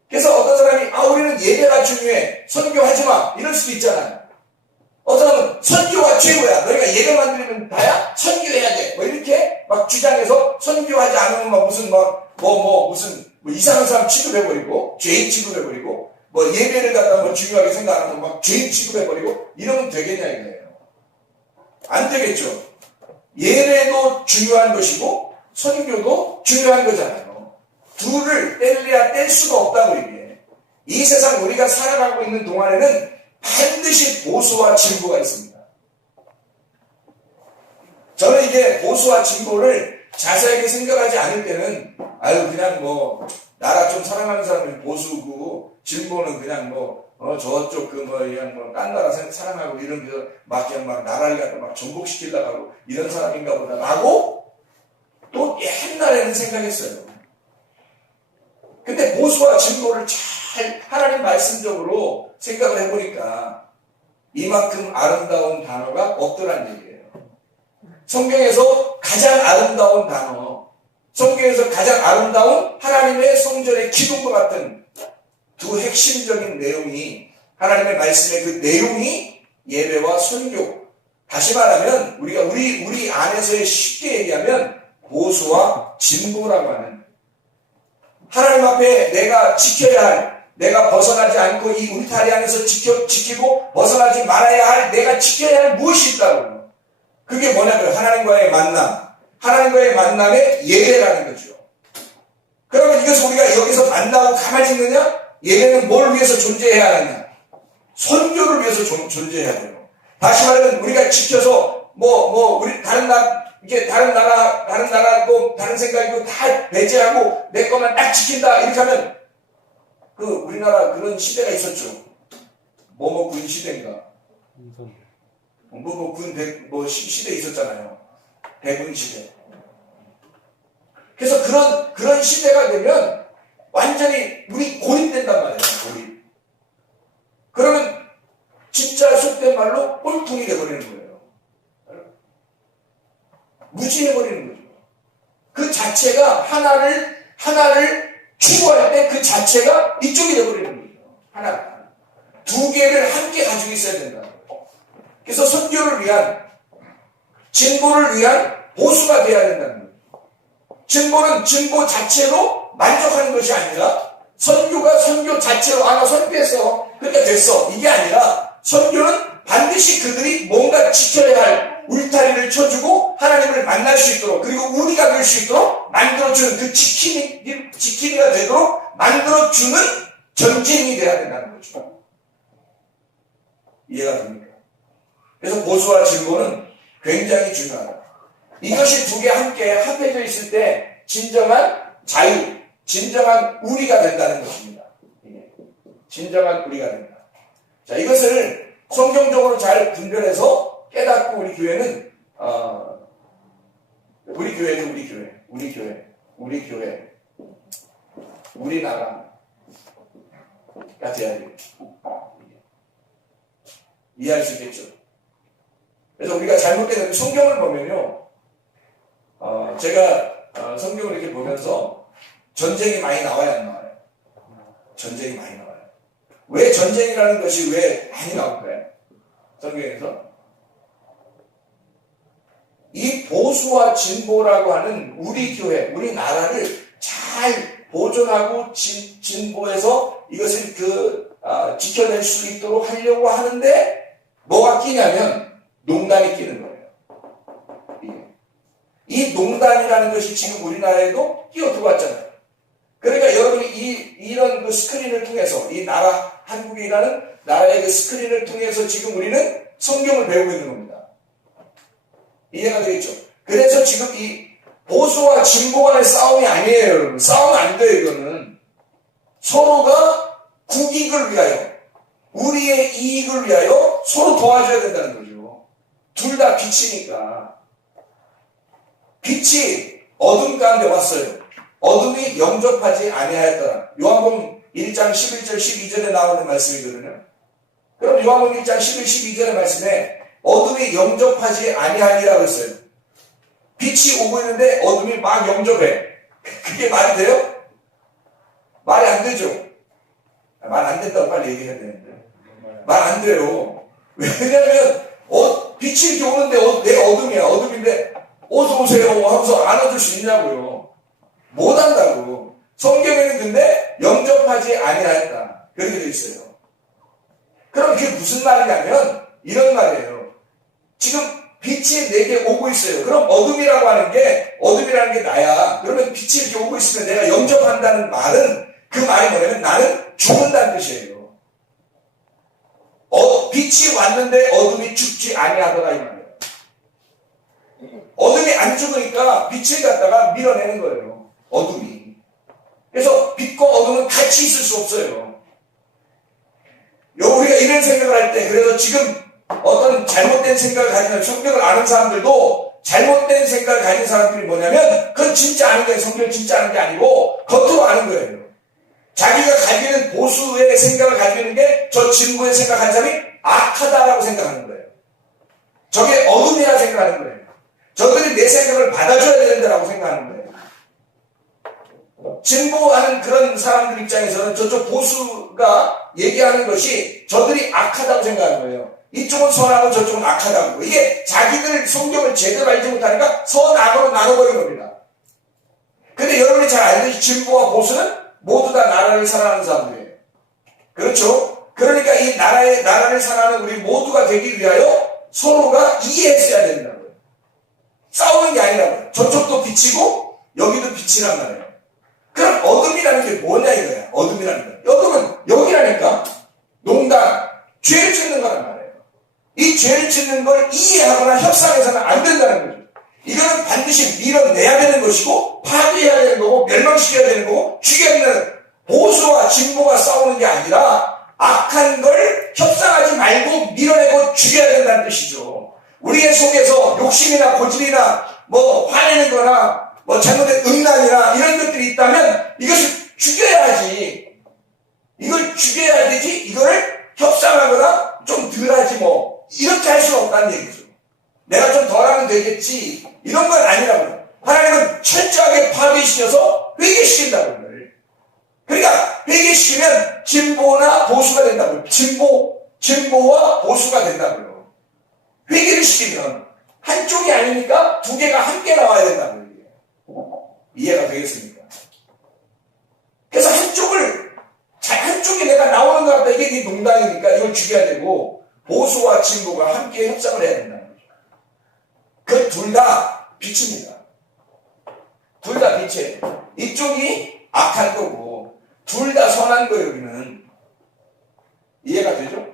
그래서 어떤 사람이, 우리는 예배가 중요해. 선교하지 마. 이럴 수도 있잖아요. 어떤 사람은 선교가 최고야. 너희가 예배만 드리면 다야? 선교해야 돼. 뭐 이렇게 막 주장해서 선교하지 않으면 막 무슨 무슨 이상한 사람 취급해버리고, 죄인 취급해버리고, 예배를 갖다 중요하게 생각하는 막 죄인 취급해버리고, 이러면 되겠냐 이거예요. 안 되겠죠. 예배도 중요한 것이고, 선교도 중요한 거잖아요. 둘을 뗄래야 뗄 수가 없다고 이게. 이 세상 우리가 살아가고 있는 동안에는 반드시 보수와 진보가 있습니다. 저는 이게 보수와 진보를 자세하게 생각하지 않을 때는 그냥 나라 좀 사랑하는 사람은 보수고 진보는 그냥 저쪽 그냥 딴 나라 사랑하고 이런 그냥 막 나라를 갖다 막 전복시키려고 하고 이런 사람인가 보다 라고 또 옛날에는 생각했어요. 근데 보수와 진보를 잘 하나님 말씀적으로 생각을 해보니까 이만큼 아름다운 단어가 없더란 얘기예요. 성경에서 가장 아름다운 단어, 성경에서 가장 아름다운 하나님의 성전의 기둥과 같은 두 핵심적인 내용이, 하나님의 말씀의 그 내용이 예배와 선교. 다시 말하면 우리가 우리 안에서의 쉽게 얘기하면 보수와 진보라고 하는, 하나님 앞에 내가 지켜야 할, 내가 벗어나지 않고 이 울타리 안에서 지키고 벗어나지 말아야 할, 내가 지켜야 할 무엇이 있다고. 그게 뭐냐면 하나님과의 만남, 하나님과의 만남의 예배라는 거죠. 그러면 이것을 우리가 여기서 만나고 가만히 있느냐? 예배는 뭘 위해서 존재해야 하느냐? 선교를 위해서 존재해야 돼요. 다시 말하면 우리가 지켜서 우리 다른 나라 다른 생각이고 다 배제하고 내 것만 딱 지킨다 이렇게 하면 우리나라 그런 시대가 있었죠. 군 시대인가? 시대 있었잖아요. 대군 시대. 그래서 그런 시대가 되면 완전히 우리 고립된단 말이에요. 고립. 그러면 진짜 속된 말로 꼴통이 돼버리는 거예요. 무지해버리는 거죠. 그 자체가 하나를 추구할 때 그 자체가 이쪽이 돼버리는 거죠. 하나. 두 개를 함께 가지고 있어야 된다. 그래서 선교를 위한, 진보를 위한 보수가 되어야 된다는 거예요. 진보는 진보 자체로 만족하는 것이 아니라 선교가 선교 자체로 나 선교했어. 그러니까 됐어. 이게 아니라 선교는 반드시 그들이 뭔가 지켜야 할 울타리를 쳐주고 하나님을 만날 수 있도록, 그리고 우리가 될 수 있도록 만들어주는 그 지킴이가 되도록 만들어주는 전진이 되어야 된다는 거죠. 이해가 됩니까? 그래서 보수와 진보는 굉장히 중요하다. 이것이 두 개 함께 합해져 있을 때 진정한 자유, 진정한 우리가 된다는 것입니다. 진정한 우리가 된다. 자, 이것을 성경적으로 잘 분별해서 깨닫고 우리 교회는 우리나라가 돼야 돼요. 이해할 수 있겠죠? 그래서 우리가 잘못된 성경을 보면요, 제가 성경을 이렇게 보면서 전쟁이 많이 나와야 안 나와요? 전쟁이 많이 나와요. 왜 전쟁이라는 것이 왜 많이 나올까요? 성경에서? 이 보수와 진보라고 하는 우리 교회, 우리 나라를 잘 보존하고 진보해서 이것을 지켜낼 수 있도록 하려고 하는데 뭐가 끼냐면 농단이 끼는 거예요. 이 농단이라는 것이 지금 우리나라에도 끼어 들어왔잖아요. 그러니까 여러분이 이런 그 스크린을 통해서 이 나라, 한국이라는 나라의 그 스크린을 통해서 지금 우리는 성경을 배우고 있는 겁니다. 이해가 되겠죠? 그래서 지금 이 보수와 진보 간의 싸움이 아니에요, 여러분. 싸우면 안 돼요, 이거는. 서로가 국익을 위하여, 우리의 이익을 위하여 서로 도와줘야 된다는 거죠. 둘 다 빛이니까. 빛이 어둠 가운데 왔어요. 어둠이 영접하지 아니하였더라. 요한복음 1장 11절 12절에 나오는 말씀이거든요. 그럼 요한복음 1장 11, 12절의 말씀에 어둠이 영접하지 아니하니라고 했어요. 빛이 오고 있는데 어둠이 막 영접해. 그게 말이 돼요? 말이 안 되죠. 말 안 된다고 빨리 얘기해야 되는데. 말 안 돼요. 왜냐면 빛이 이렇게 오는데 내 어둠이야. 어둠인데 어서 오세요 하면서 안아줄 수 있냐고요. 못한다고. 성경에는 근데 영접하지 아니하였다. 그렇게 되어 있어요. 그럼 그게 무슨 말이냐면 이런 말이에요. 지금 빛이 내게 오고 있어요. 그럼 어둠이라는 게 나야. 그러면 빛이 이렇게 오고 있으면 내가 영접한다는 말은 그 말이 뭐냐면 나는 죽는다는 뜻이에요. 빛이 왔는데 어둠이 죽지 아니하더라 이 말이에요. 어둠이 안 죽으니까 빛을 갖다가 밀어내는 거예요. 어둠이. 그래서 빛과 어둠은 같이 있을 수 없어요. 우리가 이런 생각을 할 때 그래서 지금 어떤 잘못된 생각을 가지는 성경을 아는 사람들도 잘못된 생각을 가진 사람들이 뭐냐면 그건 진짜 아는 거예요. 성경을 진짜 아는 게 아니고 겉으로 아는 거예요. 자기가 가지는 보수의 생각을 가지고 있는 게 저 진보의 생각하는 사람이 악하다라고 생각하는 거예요. 저게 어둠이라 생각하는 거예요. 저들이 내 생각을 받아줘야 되는다라고 생각하는 거예요. 진보하는 그런 사람들 입장에서는 저쪽 보수가 얘기하는 것이 저들이 악하다고 생각하는 거예요. 이쪽은 선하고 저쪽은 악하다고. 이게 자기들 성경을 제대로 알지 못하니까 선악으로 나눠버린 겁니다. 근데 여러분이 잘 알듯이 진보와 보수는 모두 다 나라를 사랑하는 사람들이에요. 그렇죠? 그러니까 이 나라를 사랑하는 우리 모두가 되기 위하여 서로가 이해했어야 된다고요. 싸우는 게 아니라고요. 저쪽도 빛이고 여기도 빛이란 말이에요. 그럼 어둠이라는 게 뭐냐 이거야. 어둠이라는 거. 어둠은 여기라니까. 농단, 죄를 짓는 거란 말이에요. 이 죄를 짓는 걸 이해하거나 협상해서는 안 된다는 거죠. 이거는 반드시 밀어내야 되는 것이고 파괴해야 되는 거고 멸망시켜야 되는 거고 죽여야 되는 보수와 진보가 싸우는 게 아니라 악한 걸 협상하지 말고 밀어내고 죽여야 된다는 뜻이죠. 우리의 속에서 욕심이나 고집이나 화내는 거나 잘못된 음란이나 이런 것들이 있다면 이것을 죽여야지. 이걸 죽여야 되지 이거를 협상하거나 좀 덜하지 이렇게 할 수는 없다는 얘기죠. 내가 좀 덜하면 되겠지 이런 건 아니라고요. 하나님은 철저하게 파괴시켜서 회개시킨다고요. 그러니까 회개시키면 진보나 보수가 된다고요. 진보와 보수가 된다고요. 회개를 시키면 한쪽이 아니니까 두 개가 함께 나와야 된다고요. 이해가 되겠습니까? 그래서 한쪽이 내가 나오는 것 같다. 이게 농단이니까 이걸 죽여야 되고 보수와 진보가 함께 협상을 해야 된다는 거죠. 그 둘 다 빛입니다. 둘 다 빛이에요. 이쪽이 악한 거고 둘 다 선한 거예요. 여기는 이해가 되죠?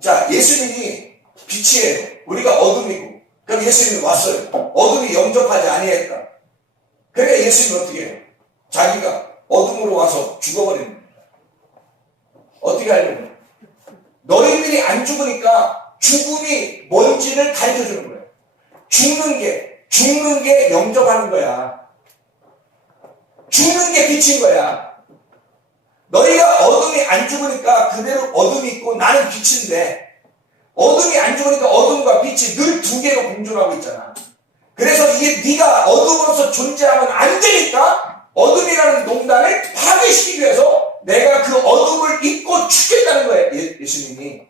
자, 예수님이 빛이에요. 우리가 어둠이고 그럼 예수님이 왔어요. 어둠이 영접하지 아니했다. 그러니까 예수님이 어떻게 해요? 자기가 어둠으로 와서 죽어버리는 겁니다. 어떻게 하려고? 너희들이 안 죽으니까 죽음이 뭔지를 가르쳐주는 거예요. 죽는 게 영접하는 거야. 죽는 게 빛인 거야. 너희가 어둠이 안 죽으니까 그대로 어둠이 있고 나는 빛인데 어둠이 안 죽으니까 어둠과 빛이 늘 두 개로 공존하고 있잖아. 그래서 이게 네가 어둠으로서 존재하면 안 되니까 어둠이라는 농단을 파괴시키기 위해서 내가 그 어둠을 입고 죽겠다는 거예요. 예수님이.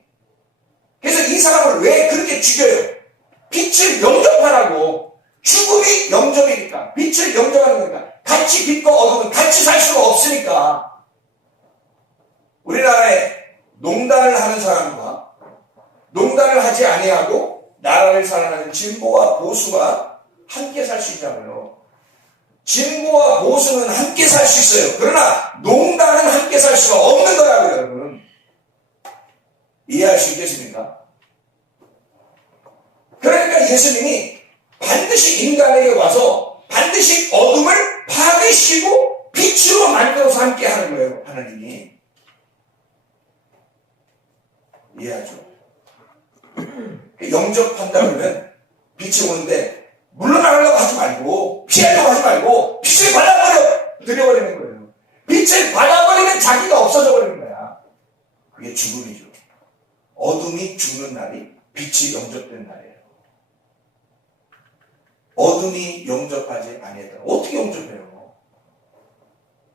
그래서 이 사람을 왜 그렇게 죽여요? 빛을 영접하라고. 죽음이 영접이니까. 빛을 영접하는 거니까. 같이 빛과 어둠은 같이 살 수가 없으니까. 우리나라에 농단을 하는 사람과 농단을 하지 아니하고 나라를 사랑하는 진보와 보수가 함께 살 수 있다고요. 진보와 보수는 함께 살 수 있어요. 그러나 농단은 함께 살 수가 없는 거라고요, 여러분. 이해할 수 있겠습니까? 그러니까 예수님이 반드시 인간에게 와서 반드시 어둠을 파괴시키고 빛으로 만들어서 함께 하는 거예요, 하나님이. 이해하죠? 영접한다 그러면 빛이 오는데 물러나려고 하지 말고 피하려고 하지 말고 빛을 받아버리는 거예요. 빛을 받아버리면 자기가 없어져 버리는 거야. 그게 죽음이죠. 어둠이 죽는 날이 빛이 영접된 날이에요. 어둠이 영접하지 아니했다. 어떻게 영접해요?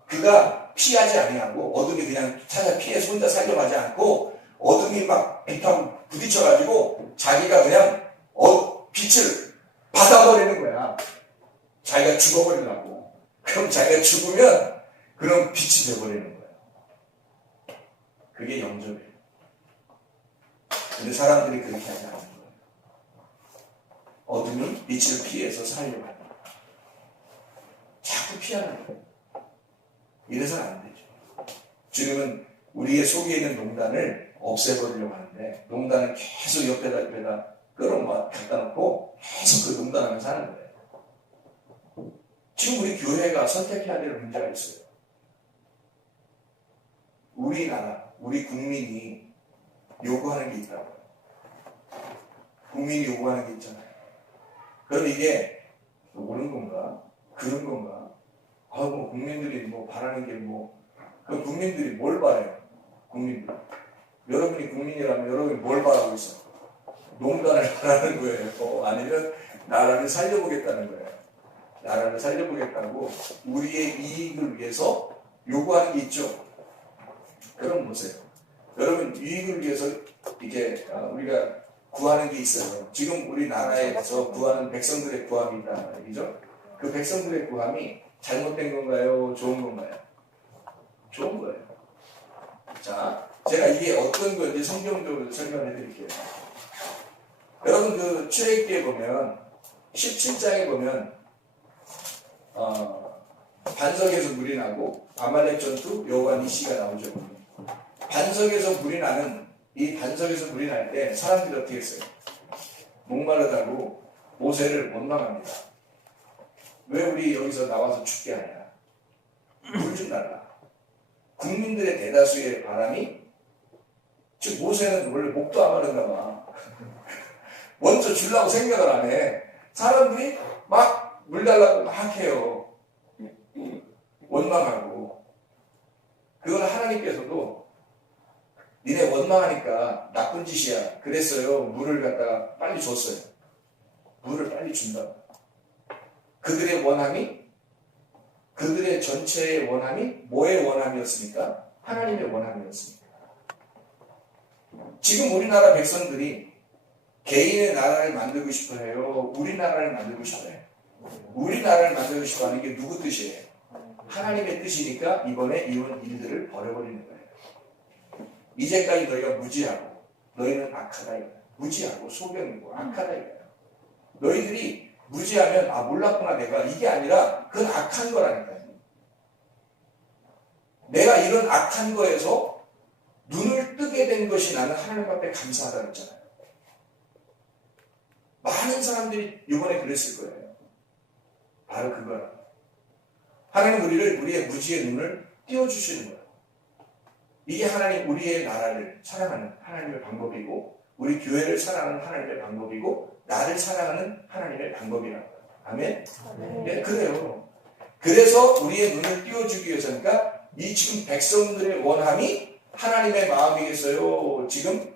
그가 피하지 아니하고 어둠이 그냥 찾아 피해서 혼자 살려고 하지 않고 어둠이 막 빛하고 부딪혀가지고 자기가 그냥 빛을 받아버리는 거야. 자기가 죽어버리려고. 그럼 자기가 죽으면 그럼 빛이 되어버리는 거야. 그게 영접이에요. 근데 사람들이 그렇게 하지 않는 거예요. 어둠이 빛을 피해서 살려고 하는 거예요. 자꾸 피하는 거예요. 이래서는 안 되죠. 지금은 우리의 속에 있는 농단을 없애버리려고 하는데 농단을 계속 옆에다 끌어모아 갖다 놓고 계속 그 농단하면서 사는 거예요. 지금 우리 교회가 선택해야 될 문제가 있어요. 우리나라, 우리 국민이 요구하는 게 있다고요. 국민이 요구하는 게 있잖아요. 그럼 이게 옳은 건가? 그런 건가? 뭐 국민들이 뭐 바라는 게 그럼 국민들이 뭘 바라요? 국민들. 여러분이 국민이라면 여러분이 뭘 바라고 있어? 농단을 바라는 거예요. 아니면 나라를 살려보겠다는 거예요. 나라를 살려보겠다고 우리의 이익을 위해서 요구하는 게 있죠. 그럼 보세요. 여러분 이익을 위해서 이게 우리가 구하는 게 있어요. 지금 우리나라에서 구하는 백성들의 구함이 있단 말이죠. 그 백성들의 구함이 잘못된 건가요? 좋은 건가요? 좋은 거예요. 자, 제가 이게 어떤 건지 성경적으로 설명해 드릴게요. 여러분 그 출애굽기에 보면 17장에 보면 반석에서 물이 나고 아말렉 전투 여호와 니시가 나오죠. 반석에서 물이 나는 이 반석에서 물이 날 때 사람들이 어떻게 했어요? 목마르다고 모세를 원망합니다. 왜 우리 여기서 나와서 죽게 하냐? 물 좀 달라. 국민들의 대다수의 바람이 즉 모세는 원래 목도 안 마른가 봐. 먼저 주려고 생각을 안 해. 사람들이 막 물 달라고 막 해요. 원망하고. 그걸 하나님께서도 니네 원망하니까 나쁜 짓이야. 그랬어요. 물을 갖다가 빨리 줬어요. 물을 빨리 준다. 그들의 원함이 그들의 전체의 원함이 뭐의 원함이었습니까? 하나님의 원함이었습니다. 지금 우리나라 백성들이 개인의 나라를 만들고 싶어 해요? 우리나라를 만들고 싶어 해요? 우리나라를 만들고 싶어 하는 게 누구 뜻이에요? 하나님의 뜻이니까 이번에 이런 일들을 버려버리는 거예요. 이제까지 너희가 무지하고 너희는 악하다 이거예요. 무지하고 소경이고 악하다 이거예요. 너희들이 무지하면 몰랐구나 내가 이게 아니라 그건 악한 거라니까요. 내가 이런 악한 거에서 눈을 뜨게 된 것이 나는 하나님 앞에 감사하다고 했잖아요. 많은 사람들이 이번에 그랬을 거예요. 바로 그거라. 하나님 우리의 무지의 눈을 띄워주시는 거예요. 이게 하나님 우리의 나라를 사랑하는 하나님의 방법이고 우리 교회를 사랑하는 하나님의 방법이고 나를 사랑하는 하나님의 방법이라고. 아멘? 네, 그래요. 그래서 우리의 눈을 띄워주기 위해서니까 이 지금 백성들의 원함이 하나님의 마음이겠어요? 지금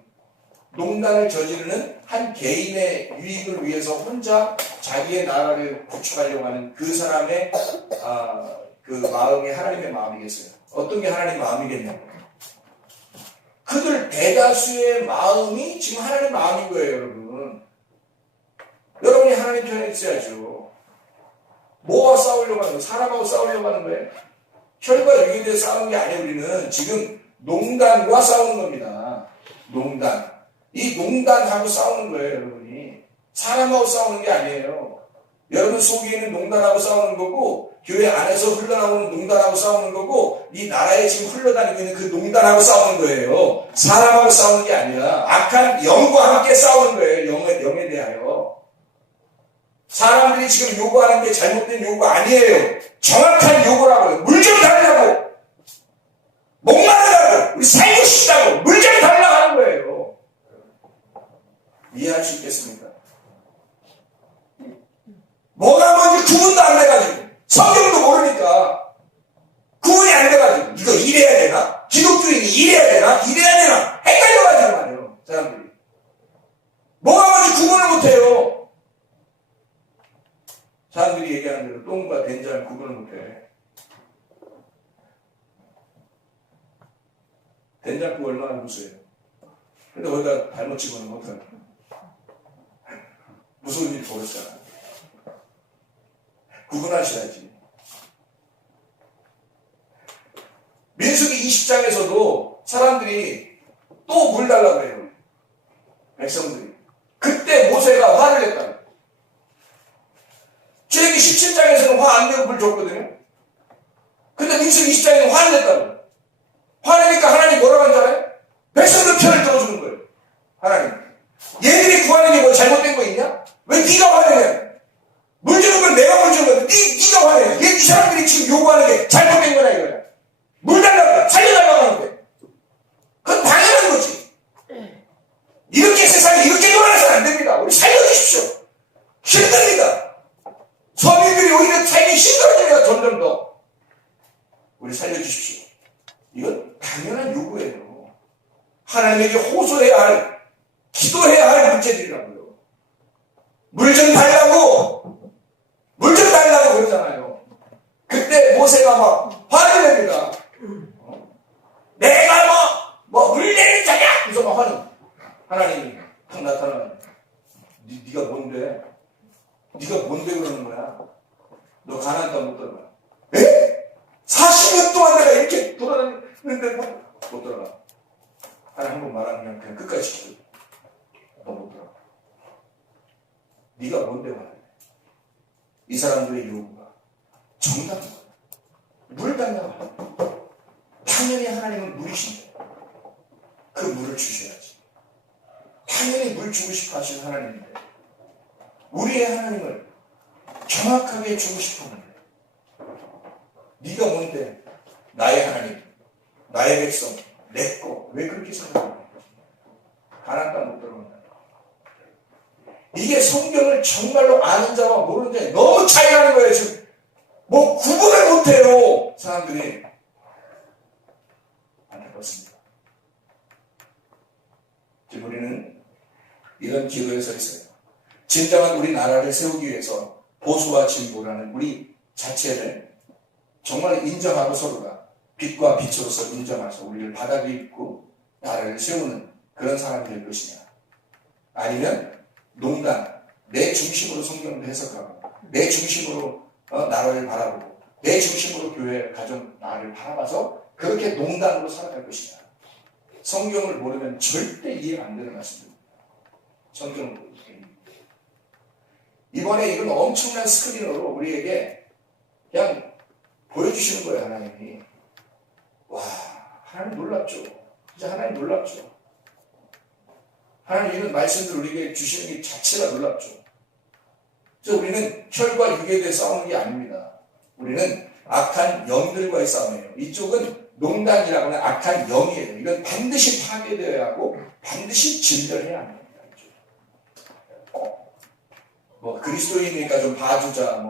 농단을 저지르는 한 개인의 유익을 위해서 혼자 자기의 나라를 구축하려고 하는 그 사람의 그 마음이 하나님의 마음이겠어요. 어떤 게 하나님의 마음이겠냐고. 그들 대다수의 마음이 지금 하나님의 마음인 거예요, 여러분. 여러분이 하나님 편에 있어야죠. 뭐와 싸우려고 하는 거예요? 사람하고 싸우려고 하는 거예요? 혈과 육에 대해 싸우는 게 아니에요. 우리는 지금 농단과 싸우는 겁니다. 농단. 이 농단하고 싸우는 거예요, 여러분이. 사람하고 싸우는 게 아니에요. 여러분 속에는 농단하고 싸우는 거고, 교회 안에서 흘러나오는 농단하고 싸우는 거고, 이 나라에 지금 흘러다니고 있는 그 농단하고 싸우는 거예요. 사람하고 싸우는 게 아니라 악한 영과 함께 싸우는 거예요. 영에 대하여. 사람들이 지금 요구하는 게 잘못된 요구가 아니에요. 정확한 요구라고요. 물 좀 달라고. 목마르다고. 우리 살고 싶다고. 물 좀 달라고 하는 거예요. 이해할 수 있겠습니까? 뭐가 뭔지 구분도 안 돼가지고. 성경도 모르니까. 구분이 안 돼가지고. 이거 이래야 되나? 기독교인이 이래야 되나? 이래야 되나? 헷갈려가지고 말이에요. 사람들이. 뭐가 뭔지 구분을 못해요. 사람들이 얘기하는 대로 똥과 된장을 구분을 못해. 된장국 얼마나 무서워요. 근데 거기다 발못 집어넣으면 어떡하냐. 무서운 일이 벌어졌잖아. 구분하셔야지. 민수기 20장에서도 사람들이 또 물 달라고 해요. 백성들이. 그때 모세가 화를 냈다. 출애굽기 17장에서는 화 안 내고 물 줬거든요. 근데 민수기 20장에는 화를 냈다고. 화내니까 하나님 뭐라고 하는 줄 알아요? 백성들 편을 들어주는 거예요. 하나님. 얘들이 구하는 게 뭐 잘못된 거 있냐? 왜 네가 화내냐? 물 주는 건 내가 물 주는 건데 네가 화내냐? 이 사람들이 지금 요구하는 게 잘못된 거냐 이거야. 물 달라고 살려달라고 하는데. 그건 당연한 거지. 이렇게 세상이 이렇게 돌아가서는 안 됩니다. 우리 살려주십시오. 힘듭니다. 서민들이 오히려 삶이 힘들어집니다. 점점 더. 우리 살려주십시오. 이건 당연한 요구예요. 하나님에게 호소해야 할, 기도해야 할 문제들이라고요. 물 좀 달라고, 물 좀 달라고 그러잖아요. 그때 모세가 막 화를 냅니다. 내가 물 내는 자냐? 그래서 막 화는. 하나님이 탁 나타나는. 네가 뭔데? 네가 뭔데 그러는 거야? 너 가나안 땅 못 들어가. 에? 40년 동안 내가 이렇게 돌아다니는데 못 들어가. 하나님 한번 말하면 그냥 끝까지 지켜. 너 못 들어가. 네가 뭔데 말해? 이 사람들의 요구가 정답인 거야. 물 달라고. 당연히 하나님은 물이신데 그 물을 주셔야지. 당연히 물 주고 싶어 하시는 하나님인데 우리의 하나님을 정확하게 주고 싶었는데 네가 뭔데? 나의 하나님, 나의 백성, 내 거. 왜 그렇게 생각해? 가나안 땅 못 들어간다. 이게 성경을 정말로 아는 자와 모르는 자에 너무 차이 나는 거예요. 지금 뭐 구분을 못해요. 사람들이. 안타깝습니다. 지금 우리는 이런 기도에 서 있어요. 진정한 우리 나라를 세우기 위해서 보수와 진보라는 우리 자체를 정말 인정하고 서로가 빛과 빛으로서 인정해서 우리를 받아들이고 나라를 세우는 그런 사람이 될 것이냐. 아니면 농단, 내 중심으로 성경을 해석하고 내 중심으로 나라를 바라보고 내 중심으로 교회, 가정, 나라를 바라봐서 그렇게 농단으로 살아갈 것이냐. 성경을 모르면 절대 이해가 안 되는 말씀입니다. 성경을 모르면. 이번에 이런 엄청난 스크린으로 우리에게 그냥 보여주시는 거예요, 하나님이. 와, 하나님 놀랍죠. 진짜 하나님 놀랍죠. 하나님 이런 말씀들 우리에게 주시는 게 자체가 놀랍죠. 그래서 우리는 혈과 육에 대해 싸우는 게 아닙니다. 우리는 악한 영들과의 싸움이에요. 이쪽은 농단이라고 하는 악한 영이에요. 이건 반드시 파괴되어야 하고 반드시 진멸해야 합니다. 뭐 그리스도인이니까 좀 봐주자,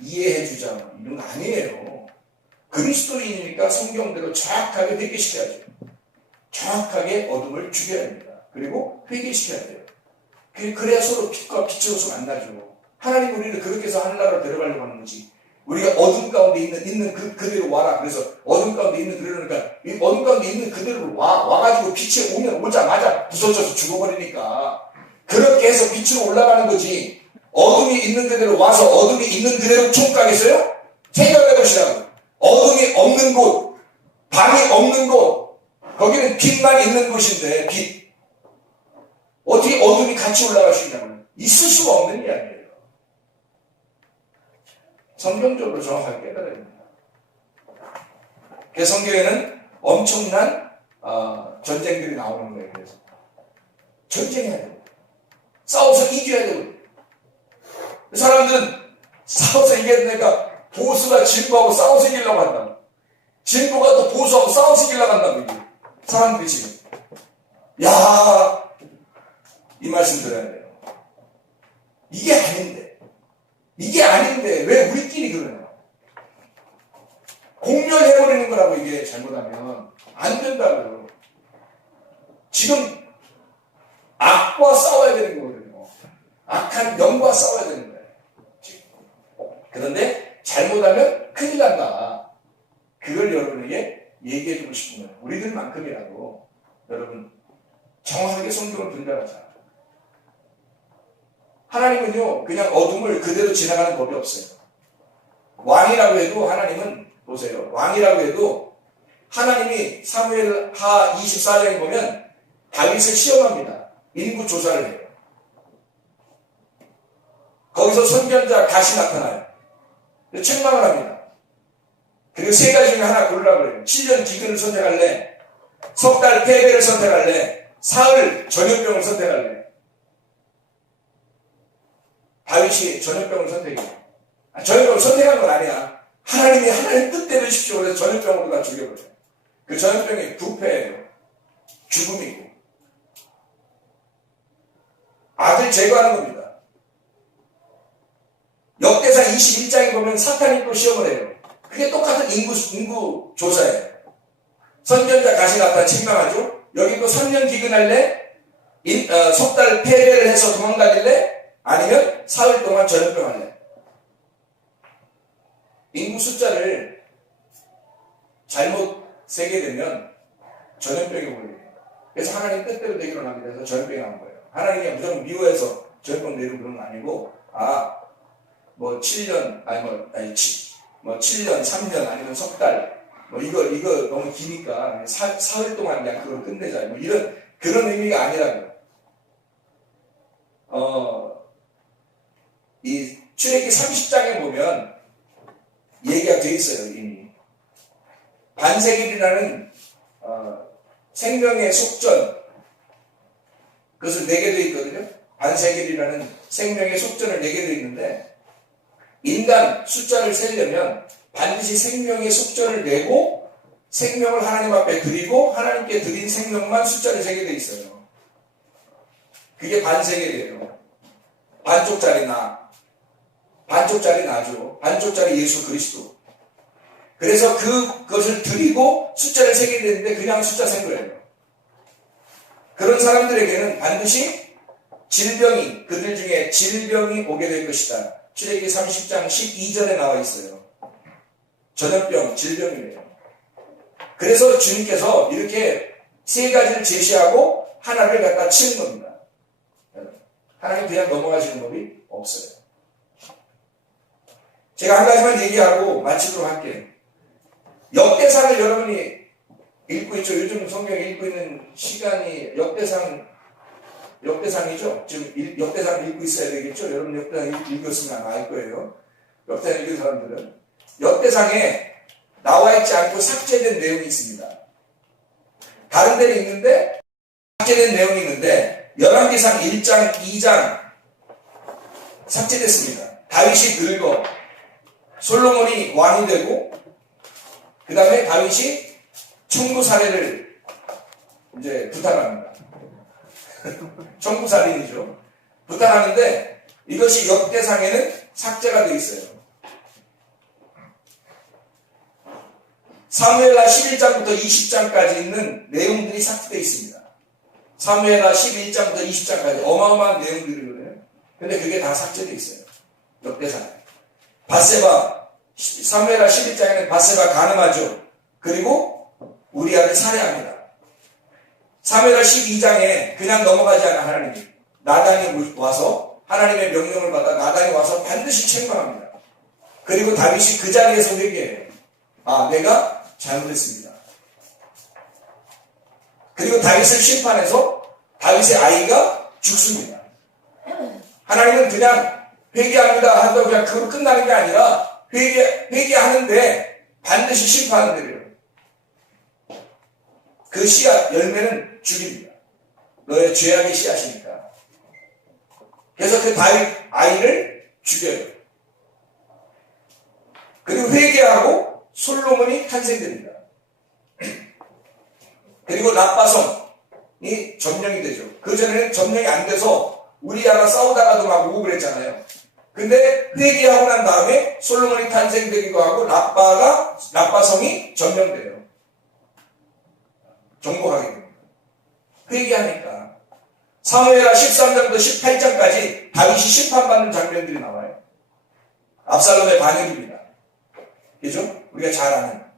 이해해주자 이런 거 아니에요. 그리스도인이니까 성경대로 정확하게 회개시켜야죠. 정확하게 어둠을 죽여야 합니다. 그리고 회개시켜야 돼요. 그래야 서로 빛과 빛으로 서 만나죠. 하나님 우리를 그렇게 해서 하늘나라로 데려가려고 하는 거지. 우리가 어둠 가운데 있는 그대로 와라. 그래서 어둠 가운데 있는 그대로, 그러니까 이 어둠 가운데 있는 그대로 와가지고 빛에 오자마자 부서져서 죽어버리니까 그렇게 해서 빛으로 올라가는 거지. 어둠이 있는 그대로 와서 어둠이 있는 그대로 총각에서요? 생각해 보시라고. 어둠이 없는 곳, 밤이 없는 곳, 거기는 빛만 있는 곳인데, 빛. 어떻게 어둠이 같이 올라갈 수 있냐고요? 있을 수가 없는 이야기예요. 성경적으로 정확하게 깨달아야 됩니다. 개성교회는 엄청난 전쟁들이 나오는 거예요. 그래서 전쟁해야 돼요. 싸워서 이겨야 돼요. 사람들은 싸워서 이겨야 되니까 보수가 진보하고 싸워서 이기려고 한다. 진보가 또 보수하고 싸워서 이기려고 한다고 이게. 사람들이 지금. 야, 이 말씀 드려야 돼요. 이게 아닌데 왜 우리끼리 그러냐. 공멸해버리는 거라고. 이게 잘못하면 안 된다고요. 지금 악과 싸워야 되는 거거든요. 악한 영과 싸워야 되는 거예요. 지금. 그런데 잘못하면 큰일 난다. 그걸 여러분에게 얘기해주고 싶은 거예요. 우리들만큼이라도 여러분 정확하게 성경을 분별하자. 하나님은요, 그냥 어둠을 그대로 지나가는 법이 없어요. 왕이라고 해도 하나님은, 보세요. 왕이라고 해도 하나님이 사무엘하 24장에 보면 다윗을 시험합니다. 인구 조사를 해요. 거기서 선견자 갓이 나타나요. 책망을 합니다. 그리고 세 가지 중에 하나 고르라고 해요. 7년 기근을 선택할래? 석 달 패배를 선택할래? 사흘 전염병을 선택할래? 다윗이 전염병을 선택해요. 전염병을 선택한 건 아니야. 하나님이 하나님 뜻대로 해주십시오. 그래서 전염병으로 다 죽여버려요. 그 전염병이 부패예요. 죽음이고. 아들 제거하는 겁니다. 역대상 21장에 보면 사탄이 또 시험을 해요. 그게 똑같은 인구 조사예요. 선견자 갓이 나타나 책망하죠. 여기 또 3년 기근할래? 석 달 패배를 해서 도망다닐래? 아니면 사흘 동안 전염병 할래? 인구 숫자를 잘못 세게 되면 전염병이 오거든요. 그래서 하나님 뜻대로 되기로 합니다. 그래서 전염병이 나온 거예요. 하나님이 무조건 미워해서 전염병 내리는 그런 건 아니고, 뭐 7년, 7년, 3년, 아니면 석 달, 이거 너무 기니까 사흘 동안 그냥 그걸 끝내자. 그런 의미가 아니라고요. 이 출애굽기 30장에 보면 얘기가 돼 있어요, 이미. 반세길이라는 생명의 속전, 그것을 내게 돼 있거든요. 반세길이라는 생명의 속전을 내게 돼 있는데, 인간 숫자를 세려면 반드시 생명의 속전을 내고 생명을 하나님 앞에 드리고 하나님께 드린 생명만 숫자를 세게 돼 있어요. 그게 반세길이에요. 반쪽짜리 반쪽짜리 나죠. 반쪽짜리 예수 그리스도. 그래서 그것을 드리고 숫자를 세게 되는데 그냥 숫자 센 거예요. 그런 사람들에게는 반드시 그들 중에 질병이 오게 될 것이다. 출애굽기 30장 12절에 나와 있어요. 전염병, 질병이에요. 그래서 주님께서 이렇게 세 가지를 제시하고 하나를 갖다 치는 겁니다. 하나님 그냥 넘어가시는 법이 없어요. 제가 한 가지만 얘기하고 마치도록 할게요. 역대상을 여러분이 읽고 있죠. 요즘 성경 읽고 있는 시간이 역대상이죠. 지금 역대상을 읽고 있어야 되겠죠. 여러분 역대상 읽었으면 아마 알 거예요. 역대상 읽은 사람들은. 역대상에 나와 있지 않고 삭제된 내용이 있습니다. 다른 데는 있는데 삭제된 내용이 있는데 열왕기상 1장, 2장 삭제됐습니다. 다윗이 늙어 솔로몬이 왕이 되고 그 다음에 다윗이 청부살인을 이제 부탁합니다. 청부살인이죠. 부탁하는데 이것이 역대상에는 삭제가 되어 있어요. 사무엘하 11장부터 20장까지 있는 내용들이 삭제되어 있습니다. 사무엘하 12장부터 20장까지 어마어마한 내용들이거든요. 근데 그게 다 삭제되어 있어요. 역대상에. 바세바, 사무엘하 11장에는 바세바 간음하죠. 그리고 우리아를 살해합니다. 사무엘하 12장에 그냥 넘어가지 않아 하나님이. 나단이 와서 하나님의 명령을 받아 나단이 와서 반드시 책망합니다. 그리고 다윗이 그 자리에서 회개해요. 아, 내가 잘못했습니다. 그리고 다윗을 심판해서 다윗의 아이가 죽습니다. 하나님은 그냥 회개합니다 하고 그냥 그걸로 끝나는 게 아니라 회개하는데 반드시 심판을 내려요. 그 씨앗 열매는 죽입니다. 너의 죄악의 씨앗이니까. 그래서 그 다윗 아이를 죽여요. 그리고 회개하고 솔로몬이 탄생됩니다. 그리고 라빠성이 점령이 되죠. 그 전에는 점령이 안 돼서 우리아가 싸우다가도 막 오고 그랬잖아요. 근데 회개하고 난 다음에 솔로몬이 탄생되기도 하고 라빠성이 점령돼요. 정복하게 됩니다. 회개하니까. 사무엘하 13장부터 18장까지 다윗이 심판받는 장면들이 나와요. 압살롬의 반역입니다. 그죠? 우리가 잘 아는.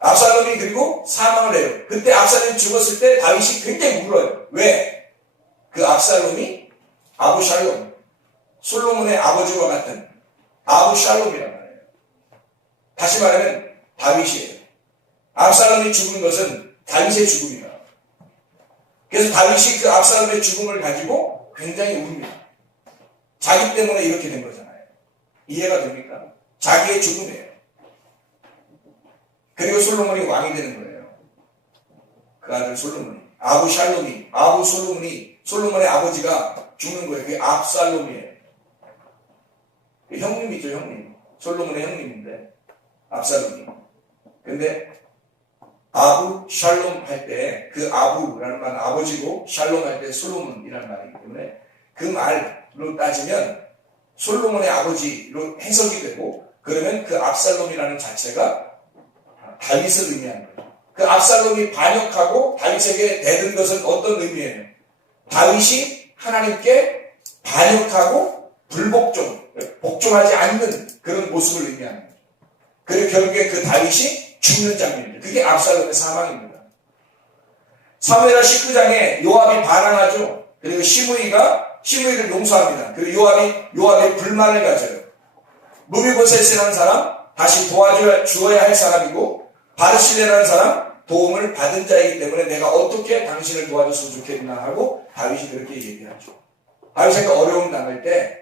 압살롬이 그리고 사망을 해요. 그때 압살롬이 죽었을 때 다윗이 굉장히 울어요. 왜? 그 압살롬이 아부샬롬, 솔로몬의 아버지와 같은 아부샬롬이란 말이에요. 다시 말하면 다윗이에요. 압살롬이 죽은 것은 다윗의 죽음이다. 그래서 다윗이 그 압살롬의 죽음을 가지고 굉장히 웁니다. 자기 때문에 이렇게 된 거잖아요. 이해가 됩니까? 자기의 죽음이에요. 그리고 솔로몬이 왕이 되는 거예요. 그 아들 솔로몬이. 솔로몬의 아버지가 죽는 거예요. 그게 압살롬이에요. 형님이죠, 형님. 솔로몬의 형님인데, 압살롬이. 근데, 아부샬롬 할 때, 그 아부라는 말은 아버지고, 샬롬 할 때 솔로몬이라는 말이기 때문에, 그 말로 따지면, 솔로몬의 아버지로 해석이 되고, 그러면 그 압살롬이라는 자체가 다윗을 의미하는 거예요. 그 압살롬이 반역하고 다윗에게 대든 것은 어떤 의미예요? 다윗이 하나님께 반역하고 복종하지 않는 그런 모습을 의미하는 거예요. 그리고 결국에 그 다윗이 죽는 장면이죠. 그게 압살롬의 사망입니다. 사무엘하 19장에 요압이 반항하죠. 그리고 시므이를 용서합니다. 그리고 요압이 불만을 가져요. 무비보셋이라는 사람 다시 도와주어야 할 사람이고 바르실레라는 사람 도움을 받은 자이기 때문에 내가 어떻게 당신을 도와줬으면 좋겠나 하고 다윗이 그렇게 얘기하죠. 다윗이 어려움 당할 때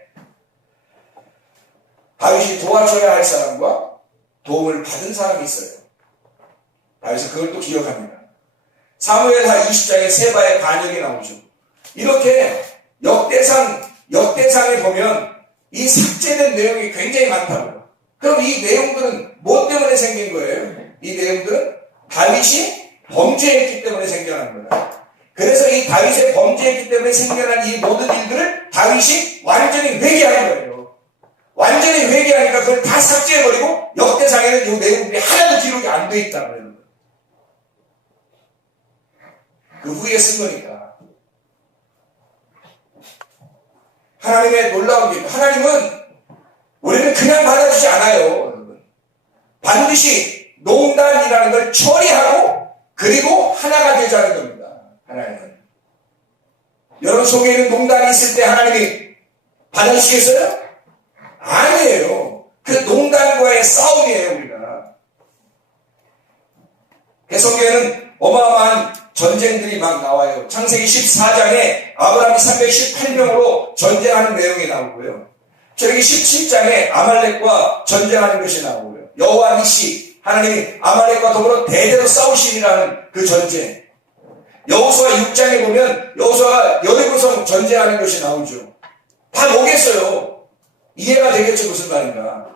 다윗이 도와줘야 할 사람과 도움을 받은 사람이 있어요. 다윗은 그걸 또 기억합니다. 사무엘하 20장에 세바의 반역이 나오죠. 이렇게 역대상에 보면 이 삭제된 내용이 굉장히 많다고요. 그럼 이 내용들은 뭐 때문에 생긴 거예요? 이 내용들은 다윗이 범죄했기 때문에 생겨난 거예요. 그래서 이 다윗의 범죄했기 때문에 생겨난 이 모든 일들을 다윗이 완전히 회개한 거예요. 완전히 회개하니까 그걸 다 삭제해버리고 역대상에는 이 내용들이 하나도 기록이 안 돼 있다는 거예요. 그 후에 쓴 거니까. 하나님의 놀라운 게 하나님은 우리는 그냥 받아주지 않아요. 여러분. 반드시 농단이라는 걸 처리하고 그리고 하나가 되자는 겁니다. 하나님은. 여러분 속에는 농단이 있을 때 하나님이 받아주시겠어요? 아니에요. 그 농단과의 싸움이에요. 우리가. 성경에는 어마어마한 전쟁들이 막 나와요. 창세기 14장에 아브라함이 318명으로 전쟁하는 내용이 나오고요. 저기 17장에 아말렉과 전쟁하는 것이 나오고요. 여호와 니시 하나님이 아말렉과 더불어 대대로 싸우시리라는 그 전쟁. 여호수아 6장에 보면 여호수아가 여리고성 전쟁하는 것이 나오죠. 다 뭐겠어요? 이해가 되겠죠, 무슨 말인가.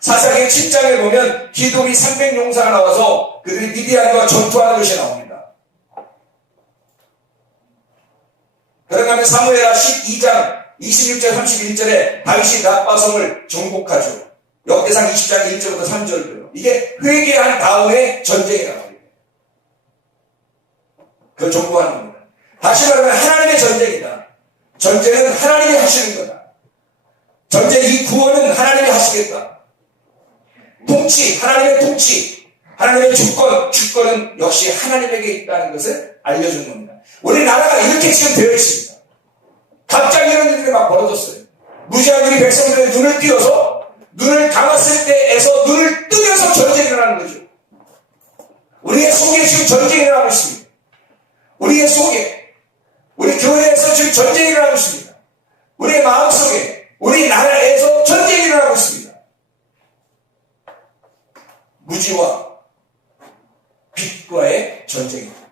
사사기 7장에 보면 기돔이 300용사가 나와서 그들이 미디안과 전투하는 것이 나옵니다. 그러면 사무엘하 12장 26절 31절에 다윗이 라빠성을 정복하죠. 역대상 20장 1절부터 3절도요. 이게 회개한 다음에 전쟁이 나옵니다. 그 정부하는 겁니다. 다시 말하면 하나님의 전쟁이다. 전쟁은 하나님이 하시는 거다. 전쟁 이 구원은 하나님이 하시겠다. 통치, 하나님의 통치, 하나님의 주권은 역시 하나님에게 있다는 것을 알려주는 겁니다. 우리 나라가 이렇게 지금 되어 있습니다. 갑자기 이런 일들이 막 벌어졌어요. 무지한 우리 백성들의 눈을 띄어서 눈을 감았을 때에서 눈을 뜨면서 전쟁이 일어나는 거죠. 우리의 속에 지금 전쟁이 일어나고 있습니다. 우리의 속에, 우리 교회에서 지금 전쟁이 일어나고 있습니다. 우리의 마음속에, 우리 나라에서 전쟁이 일어나고 있습니다. 무지와 빛과의 전쟁입니다.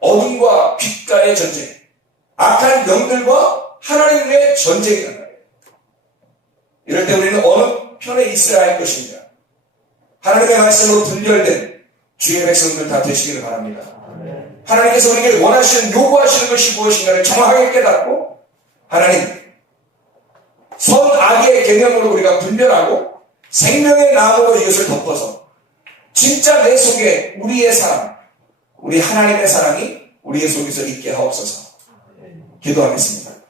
어둠과 빛과의 전쟁, 악한 영들과 하나님의 전쟁이라는 거예요. 이럴 때 우리는 어느 편에 있어야 할 것입니다. 하나님의 말씀으로 분별된 주의 백성들 다 되시기를 바랍니다. 하나님께서 우리에게 원하시는, 요구하시는 것이 무엇인가를 정확하게 깨닫고 하나님 선악의 개념으로 우리가 분별하고 생명의 나무로 이것을 덮어서 진짜 내 속에 우리의 사랑, 우리 하나님의 사랑이 우리의 속에서 있게 하옵소서. 기도하겠습니다.